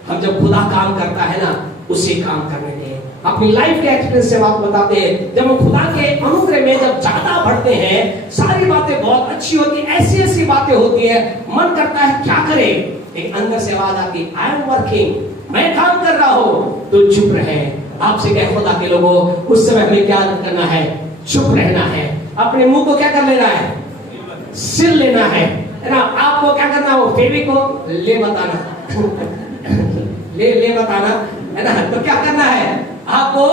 हम जब खुदा काम करता है ना उसे काम करने दें। अपनी लाइफ के एक्सपीरियंस से बात बताते हैं, जब हम खुदा के अनुग्रह में जब ज्यादा बढ़ते हैं सारी बातें बहुत अच्छी होती है, ऐसी ऐसी बातें होती है, मन करता है क्या करें। एक अंदर से आवाज आती, आई एम वर्किंग, मैं काम कर रहा हूँ। तो चुप रहे। आपसे कहे खुदा के लोगों, उस समय हमें क्या करना है? चुप रहना है। अपने मुंह को क्या कर लेना है? सिल लेना है ना। आपको क्या करना? वो फेवी को ले बताना ले बताना है ना। तो क्या करना है? आपको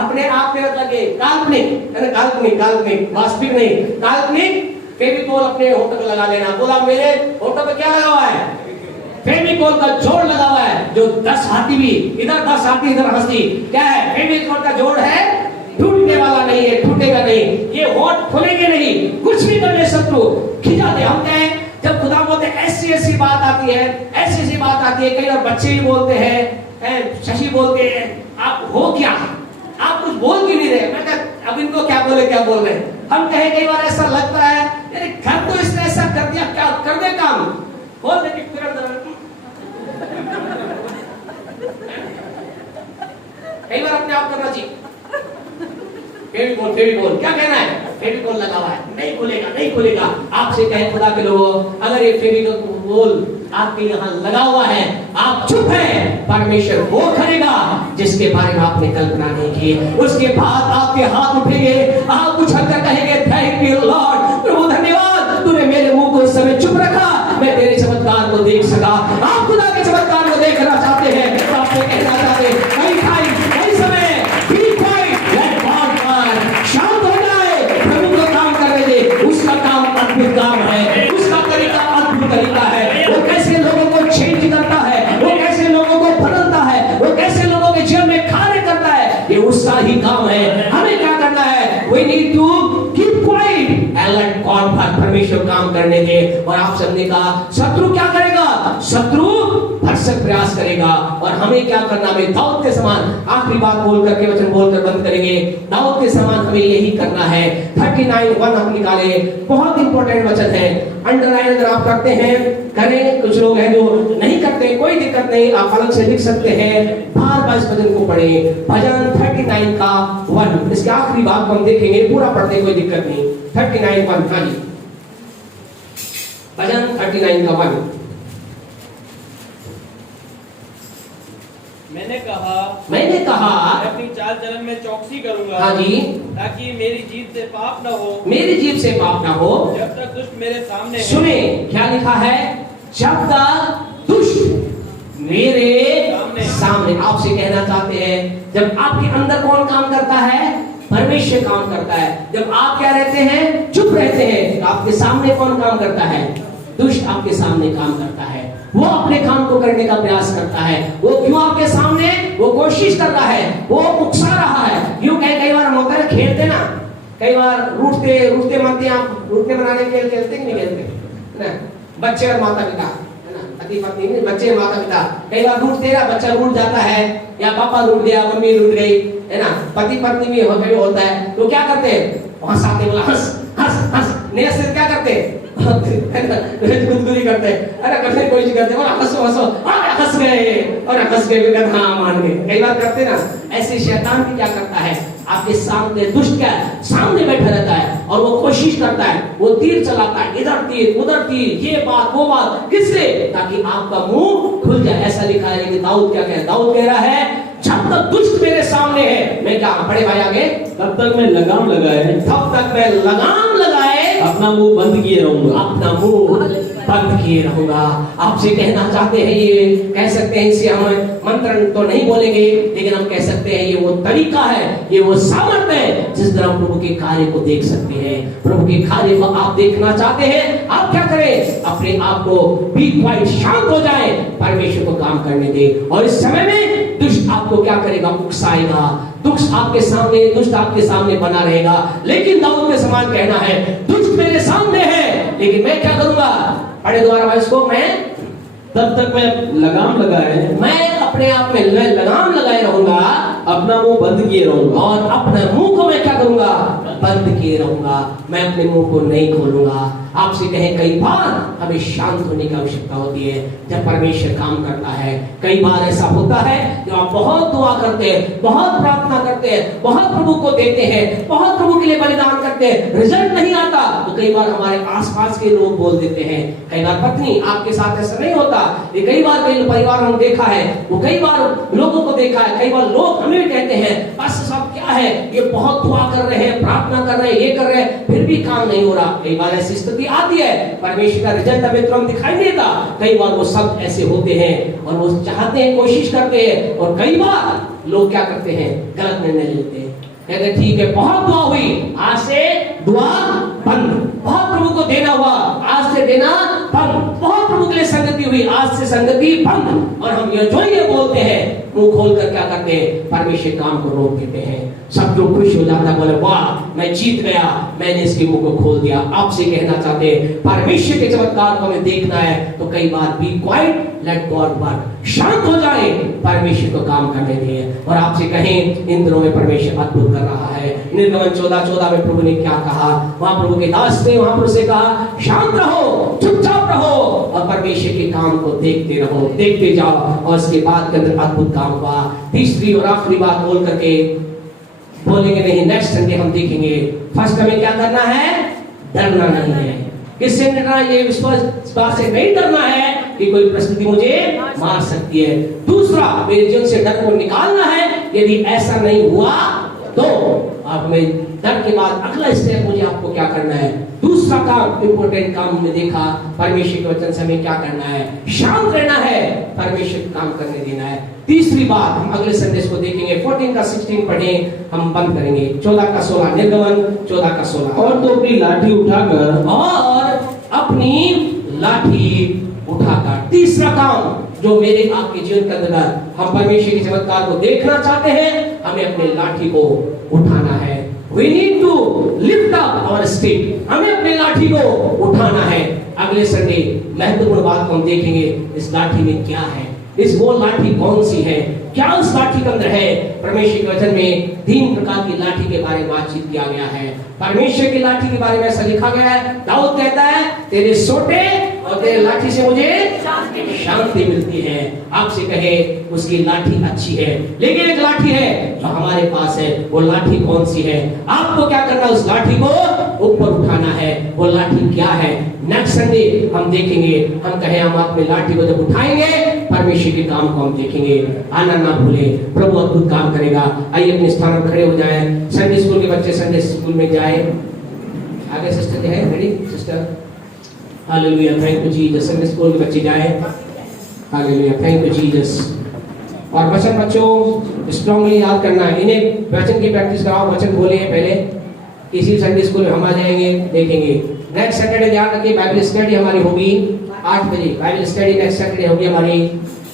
अपने आप में लगे काल्पनिक है ना, काल्पनिक काल्पनिक वास्तविक नहीं, काल्पनिक फेविकोल अपने होठों पे लगा लेना। बोला मेरे होठों पे क्या लगा हुआ है? फेविकोल का जोड़ लगा हुआ है। जो 10 हाथी भी इधर 10 हाथी इधर हंसी, क्या है? फेविकोल का जोड़ है, टूटने वाला नहीं है, टूटेगा नहीं, ये होठ खुलेंगे नहीं, कुछ भी कर ले शत्रु खिंचा दे। हम कहें जब खुदा बोलते ऐसी ऐसी बात आती है, ऐसी ऐसी बात आती है। कई बार बच्चे ही बोलते हैं, शशि बोलते हैं आप हो क्या, आप कुछ बोल क्यों नहीं रहे। मैं कहता अब इनको क्या बोले, क्या बोल रहे हैं। हम कहे कई बार ऐसा लगता है अरे घर तो इसने ऐसा कर दिया, क्या कर दे काम, बोल दे कि फिर कई बार अपने आप करना चाहिए। फेविकोल क्या कहना है? फेविकोल लगा हुआ है, नहीं खुलेगा, नहीं खुलेगा। आपसे कहे खुदा के लोगों, अगर ये फेविकोल आपके यहाँ लगा हुआ है, आप चुप हैं, परमेश्वर वो करेगा जिसके बारे में आपने कल्पना नहीं की। उसके बाद आपके हाथ उठेंगे, आप उछलकर कहेंगे थैंक यू लॉर्ड, प्रभु धन्यवाद, तूने मेरे मुंह को इस समय चुप रखा, मैं तेरे चमत्कार को देख सका। आप खुदा के चमत्कार को देखना चाहते हैं, तो आपसे कहना चाहते हैं कई समय शांत हो जाए, प्रभु को काम करने दे। उसका काम अद्भुत काम है, उसका तरीका अद्भुत तरीका है। वो कैसे लोगों को चेंज करता है, वो कैसे लोगों को बदलता है, वो कैसे लोगों के जीवन में कार्य करता है, ये उसका ही काम है। हमें क्या करना है? We need to keep quiet and let God परमेश्वर काम करने दे। और आप सबने कहा शत्रु क्या करेगा? शत्रु भरसक प्रयास करेगा। और हमें क्या करना? हमें दाऊद के समान, आखिरी बात बोल करके वचन बोलकर बंद करेंगे, दाऊद के समान हमें यही करना है। 39:1 हम निकाले, बहुत इंपॉर्टेंट वचन है। अंडरलाइन अगर आप करते हैं करें, कुछ लोग हैं जो नहीं करते, कोई दिक्कत नहीं, आप अलग से लिख सकते हैं। बार-बार इस वचन को पढ़ें, भजन 39 का 1, इसके आखिरी भाग को हम देखेंगे, पूरा पढ़ते कोई दिक्कत नहीं। 39:1, हाँ जी, भजन 39 का 1। मैंने कहा मैं अपनी चाल चलन में चौकसी करूंगा। हाँ जी, ताकि मेरी जीभ से पाप न हो। मेरी जीभ से पाप ना हो। जब तक दुष्ट मेरे सामने है। सुने क्या लिखा है, जब तक दुष्ट मेरे सामने। आपसे कहना चाहते हैं, जब आपके अंदर कौन काम करता है, परमेश्वर काम करता है। जब आप क्या रहते हैं, चुप रहते हैं, तो आपके सामने कौन काम करता है, दुष्ट आपके सामने काम करता है। वो अपने काम को करने का प्रयास करता है। वो क्यों आपके सामने, वो कोशिश कर रहा है, वो उकसा रहा है। यूं कई बार हम होता है खेलते ना, कई बार रूठते मानते हैं आप, रूठते बनाने के खेलते कि नहीं खेलते ना, बच्चे और माता पिता है ना, पति पत्नी नहीं, बच्चे और माता पिता कई बार रूठते ना, बच्चा रूठ जाता है या पापा रूठ गया, मम्मी रूठ गई है ना, पति पत्नी भी होता है, तो क्या करते हैं, हंसाते, बोला हंस हंस हंस, नया से क्या करते हैं, गुदगुदी करते हैं, अरे करने की कोशिश करते हैं, और हंसो हंसो, अरे हंस गए, और हंस गए, हाँ मान गए, कई बार करते ना। ऐसे शैतान भी क्या करता है, आपके सामने दुष्ट क्या है, सामने बैठा रहता है और वो कोशिश करता है, वो तीर चलाता है, इधर तीर उधर तीर, ये बात वो बात, किससे, ताकि आपका मुंह खुल जाए। ऐसा लिखा है कि दाऊद क्या कह, दाऊद कह रहा है, जब तक दुष्ट मेरे सामने है, मैं क्या, बड़े भाई आगे, तब तक मैं लगाम लगाए, तब तक मैं लगाम लगाए अपना मुंह बंद किए रहूंगा, अपना मुंह बंद किए रहूंगा। आपसे कहना चाहते हैं, ये कह सकते हैं, इसे हम मंत्र तो नहीं बोलेंगे, लेकिन हम कह सकते हैं ये वो तरीका है, ये वो सामर्थ्य है जिस तरह प्रभु के कार्य को देख सकते हैं। प्रभु के कार्य को आप देखना चाहते हैं, आप क्या करें, अपने आप को बी क्वाइट, शांत हो जाए, परमेश्वर को काम करने दे। और इस समय में दुष्ट आपको क्या करेगा, उकसाएगा, दुष्ट आपके सामने बना रहेगा। लेकिन दाऊद के समान कहना है, दुष्ट मेरे सामने है, लेकिन मैं क्या करूंगा, पढ़े दोबारा भाई इसको, मैं तब तक मैं लगाम लगाए, मैं अपने आप में लगाम लगाए रहूंगा, अपना मुंह बंद किए रहूंगा, और अपने मुंह को मैं क्या करूंगा, बंद किए रहूंगा, मैं अपने मुंह को नहीं खोलूंगा। आपसे कहें, कई बार हमें शांत होने की आवश्यकता होती है जब परमेश्वर काम करता है। कई बार ऐसा होता है जब आप बहुत दुआ करते हैं, बहुत प्रार्थना करते हैं, बहुत प्रभु को देते हैं, बहुत प्रभु के लिए बलिदान करते हैं, रिजल्ट नहीं आता, तो कई बार हमारे आसपास के लोग बोल देते हैं। कई बार पत्नी, आपके साथ ऐसा नहीं होता, ये कई बार कई परिवार हम देखा है, वो कई बार लोगों को देखा है, कई बार लोग हमें कहते हैं, बस सब क्या है, ये बहुत दुआ कर रहे हैं, प्रार्थना कर रहे हैं, ये कर रहे हैं, फिर भी काम नहीं हो रहा। कई बार ऐसी स्थिति आती है, परमेश्वर का रिजल्ट हमें तुरंत दिखाई नहीं देता। कई बार वो सब ऐसे होते हैं और वो चाहते हैं, कोशिश करते हैं, और कई बार लोग क्या करते हैं, गलत निर्णय लेते हैं, कहते ठीक है, बहुत दुआ हुई, आज से दुआ बंद, बहुत प्रभु को देना हुआ, आज से देना बंद, बहुत प्रभु के लिए संगति हुई, आज से संगति बंद। और हम ये बोलते हैं, मुंह खोलकर क्या करते हैं, परमेश्वर काम को रोक देते हैं। सब लोग खुश हो जाता, बोले वाह मैं जीत गया, मैंने इसके मुंह को खोल दिया। आपसे कहना चाहते हैं, परमेश्वर के चमत्कार को हमें देखना है, तो कई बार be quiet, let God work, शांत हो जाए, परमेश्वर को काम करने दिए। और आपसे कहें, इन दिनों में परमेश्वर अद्भुत कर रहा है। निर्गमन 14:14 में प्रभु ने क्या कहा, वहां प्रभु के दास ने वहां पर से कहा, शांत रहो, चुपचाप रहो, और परमेश्वर के काम को देखते रहो, देखते जाओ। और इसके बाद के अंदर अद्भुत काम हुआ। तीसरी और आखिरी बात बोल करके बोलेंगे नहीं, नेक्स्ट संडे हम देखेंगे। फर्स्ट हमें क्या करना है, डरना नहीं है। किससे डरना, ये विश्वास बात से नहीं डरना है कि कोई परिस्थिति मुझे मार सकती है। दूसरा, मेरे जीवन से डर को निकालना है, यदि ऐसा नहीं हुआ तो आप में डर के बाद अगला स्टेप मुझे आपको क्या करना है। दूसरा काम, इंपोर्टेंट काम हमने देखा, परमेश्वर के वचन से हमें क्या करना है, शांत रहना है, परमेश्वर काम करने देना है। तीसरी बात हम अगले संदेश को देखेंगे, 14 का 16 पढ़ें, हम बंद करेंगे। 14 का 16, निर्गमन 14 का 16। और तो अपनी लाठी उठाकर, और अपनी लाठी उठाकर। तीसरा काम जो मेरे आपके जीवन के अंदर हम परमेश्वर के चमत्कार को देखना चाहते हैं, हमें अपने लाठी को उठाना है। We need to lift up our stick, हमें अपने लाठी को उठाना है। अगले संडे महत्वपूर्ण बात को हम देखेंगे, इस लाठी में क्या है, इस वो लाठी कौन सी है, क्या उस लाठी के अंदर है। परमेश्वर के वचन में 3 प्रकार की लाठी के बारे में बातचीत किया गया है। परमेश्वर की लाठी के बारे में ऐसा लिखा गया है, दाऊद कहता है, तेरे सोटे और तेरे लाठी से मुझे शांति मिलती है। आपसे कहे, उसकी लाठी अच्छी है, लेकिन एक लाठी है जो हमारे पास है, वो लाठी कौन सी है। आपको क्या करना, उस लाठी को ऊपर उठाना है। वो लाठी क्या है, नेक्स्ट संडे हम देखेंगे। हम कहे, हम अपनी लाठी को जब उठाएंगे, परमेश्वर के काम को हम देखेंगे। आना ना भूले, प्रभु अद्भुत काम करेगा। आइए अपने स्थान पर खड़े हो जाए। संडे स्कूल के बच्चे संडे स्कूल में जाए। आगे सिस्टर है, ready sister? Hallelujah, thank you Jesus. Sunday school के बच्चे जाए। Hallelujah, thank you Jesus. और वचन बच्चों स्ट्रांगली याद करना है। इन्हें वचन की प्रैक्टिस कराओ, वचन बोले पहले। इसी संडे स्कूल में हम आ जाएंगे, देखेंगे। नेक्स्ट सैटरडे ध्यान रखिए, बाइबल स्टडी हमारी होगी 8 बजे। बाइबल स्टडी नेक्स्ट सैटरडे होगी हमारी।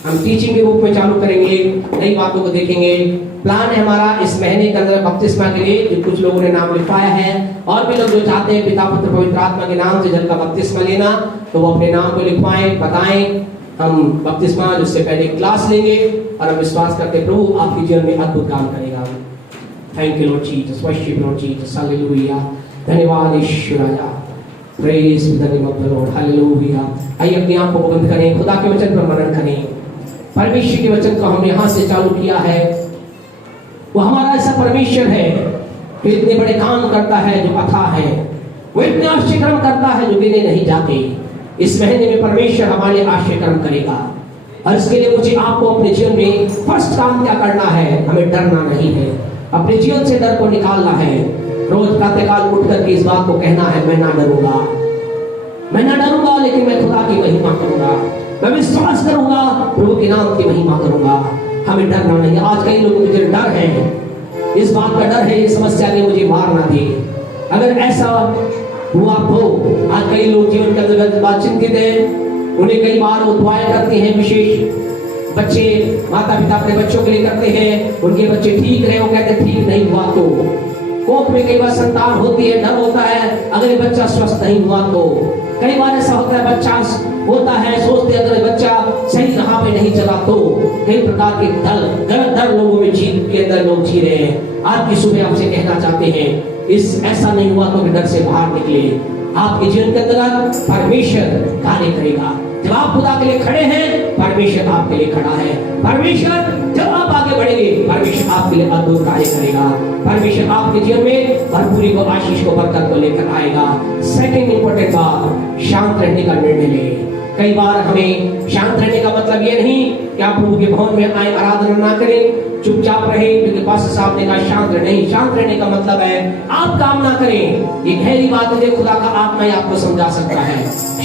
हम टीचिंग के रूप में चालू करेंगे, नई बातों को देखेंगे। प्लान है हमारा इस महीने के अंदर बपतिस्मा के लिए, जो कुछ लोगों ने नाम लिखवाया है, और भी लोग जो चाहते हैं पिता पुत्र पवित्र आत्मा के नाम से जल का बपतिस्मा लेना, तो वो अपने नाम को लिखवाएं, बताएं। हम बपतिस्मा उससे पहले क्लास लेंगे और हम विश्वास करते प्रभु आपके जीवन में अद्भुत काम करेगा। Thank you Lord Jesus, worship Lord Jesus, hallelujah. धन्यवाद ईश्वर राजा, praise the name of the Lord, hallelujah. आइए अपनी आंखों को बंद करें, खुदा के वचन पर मनन करें। परमेश्वर के वचन को हमने यहां से चालू किया है। वो हमारा ऐसा परमेश्वर है जो इतने बड़े काम करता है, जो अथाह है। वो इतने आश्चर्य कर्म करता है जो गिने नहीं जाते। इस महीने में परमेश्वर हमारे आश्चर्य कर्म करेगा, और इसके लिए मुझे आपको अपने जीवन में फर्स्ट काम क्या करना है? हमें डरना नहीं है, अपने जीवन से डर को निकालना है। रोज प्रातःकाल उठ करके इस बात को कहना है, मैं ना डरूंगा, मैं ना डरूंगा, लेकिन मैं खुदा की महिमा करूंगा, मैं विश्वास करूंगा, प्रभु के नाम की महिमा करूंगा। हमें डरना नहीं। आज कई लोगों को डर है, इस बात का डर है, ये समस्या ने मुझे मार ना दे। अगर ऐसा हुआ तो आज कई लोग जीवन के अंदर चिंतित हैं। उन्हें कई बार वो दुआएं करते हैं, विशेष बच्चे माता पिता अपने बच्चों के लिए करते हैं, उनके बच्चे ठीक रहे, वो कहते ठीक नहीं हुआ तो। कोख में कई बार संतान होती है, डर होता है अगर ये बच्चा स्वस्थ नहीं हुआ तो। कई बार ऐसा होता है, बच्चा होता है, सोचते हैं अगर बच्चा सही राह पे नहीं चला तो। कई प्रकार के गलत डर लोगों में के अंदर लोग जी रहे हैं। आज की सुबह आपसे कहना चाहते हैं, इस ऐसा नहीं हुआ तो डर से बाहर निकले। आपके जीवन के अंदर परमेश्वर कार्य करेगा। जब आप खुदा के लिए खड़े हैं, परमेश्वर आपके लिए खड़ा है। परमेश्वर जब आप आगे बढ़ेंगे, परमेश्वर आपके लिए अद्भुत कार्य करेगा। परमेश्वर आपके जीवन में भरपूरी को, आशीष को, बरकत को लेकर आएगा। सेकंड इंपॉर्टेंट बात, शांत रहने का निर्णय लें। कई बार हमें शांत रहने का मतलब ये नहीं कि आप प्रभु के भवन में आए आराधना ना करें, चुपचाप रहे, क्योंकि पास्टर साहब ने कहा शांत रहे। नहीं, शांत रहने का मतलब है आप काम ना करें। ये गहरी बात है, खुदा का आत्मा ही आपको समझा सकता है।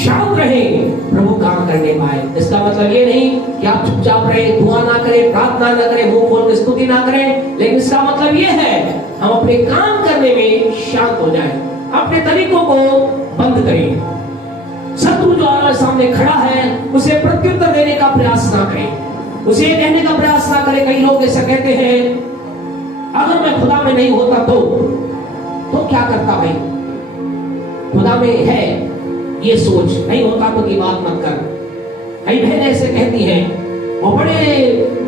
शांत रहे, प्रभु काम करने पाए। इसका मतलब ये नहीं कि आप चुपचाप रहे, दुआ ना करें, प्रार्थना ना करें, मुंह खोल के स्तुति ना करें, लेकिन इसका मतलब ये है हम अपने काम करने में शांत हो जाएं, अपने तरीकों को बंद करें। शत्रु जो हमारे सामने खड़ा है, उसे प्रत्युत्तर देने का प्रयास ना करें, उसे कहने का प्रयास ना करें। कई लोग ऐसा कहते हैं, अगर मैं खुदा में नहीं होता तो क्या करता भाई? खुदा में है ये सोच, नहीं होता तो की बात मत कर। कई बहनें ऐसे कहती हैं, वो बड़े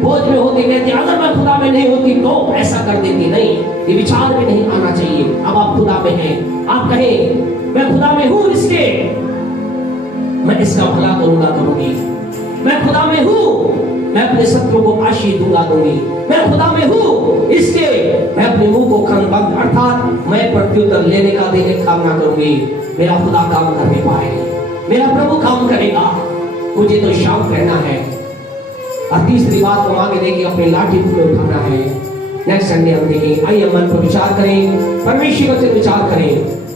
बोझ में होती, कहती अगर मैं खुदा में नहीं होती तो ऐसा कर देती। नहीं, ये विचार भी नहीं आना चाहिए। अब आप खुदा में हैं, आप कहें मैं खुदा में हूं, इसलिए मैं इसका भला करूंगी। मैं खुदा में हूं, मैं अपने शत्रु को आशीष दूंगी। मैं खुदा में हूं, इसलिए मैं अपने मुंह को बंद, अर्थात मैं प्रत्युत्तर लेने का देने का ना करूंगी। मेरा खुदा काम करने पाए, मेरा प्रभु काम करेगा, मुझे तो शांत रहना है। और तीसरी बात को आगे देखिए, अपने लाठी को उठाना है। नेक्स्ट संडे हम देखेंगे। आइए मन पर विचार करें, परमेश्वर से विचार करें।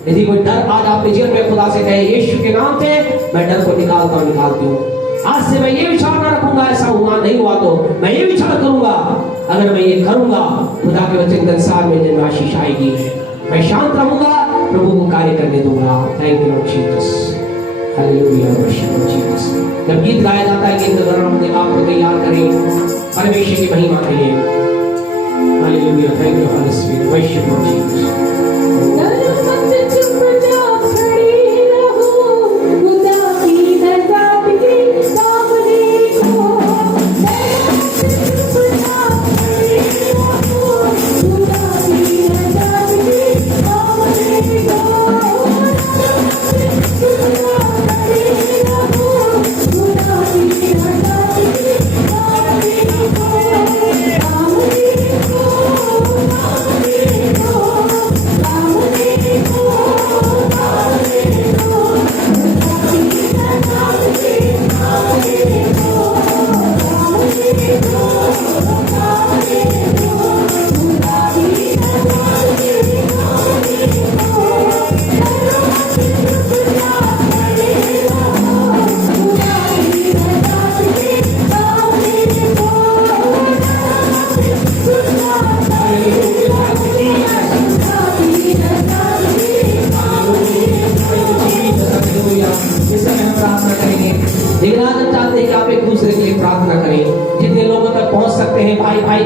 यदि कोई डर आज आपके जीवन में खुदा से कहे, यीशु के नाम से मैं डर को निकालती हूँ। आज से मैं ये विचार ना रखूंगा ऐसा हुआ नहीं हुआ तो मैं ये विचार करूंगा, अगर मैं ये करूंगा खुदा के वचन के अनुसार मेरे जीवन में आशीष आएगी। मैं शांत रहूंगा, प्रभु को कार्य करने दूंगा। Thank you Lord Jesus, hallelujah, worship Lord Jesus. जब गीत गाया जाता है, गीत के दौरान अपने आप को तैयार करें परमेश्वर की महिमा के लिए। Hallelujah, thank you Holi spirit, worship Lord Jesus.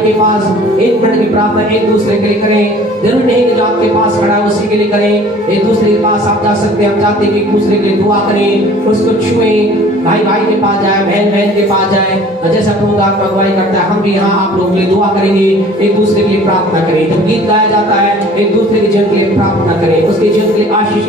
के पास 1 मिनट की प्रार्थना एक दूसरे के लिए करें। जरूरी नहीं कि जो आपके पास खड़ा है उसी के लिए करें, एक दूसरे के पास आप जा सकते हैं। हम चाहते हैं कि एक दूसरे के लिए दुआ करें, उसको छुएं, भाई भाई के पास जाए, बहन बहन के पास जाए। जैसा प्रभु का आत्मा अगुवाई करता है, हम भी यहाँ आप लोगों के लिए दुआ करेंगे, एक दूसरे के लिए प्रार्थना करें। जब गीत गाया जाता है एक दूसरे के जीवन के लिए प्रार्थना करें, उसके जीवन के लिए आशीष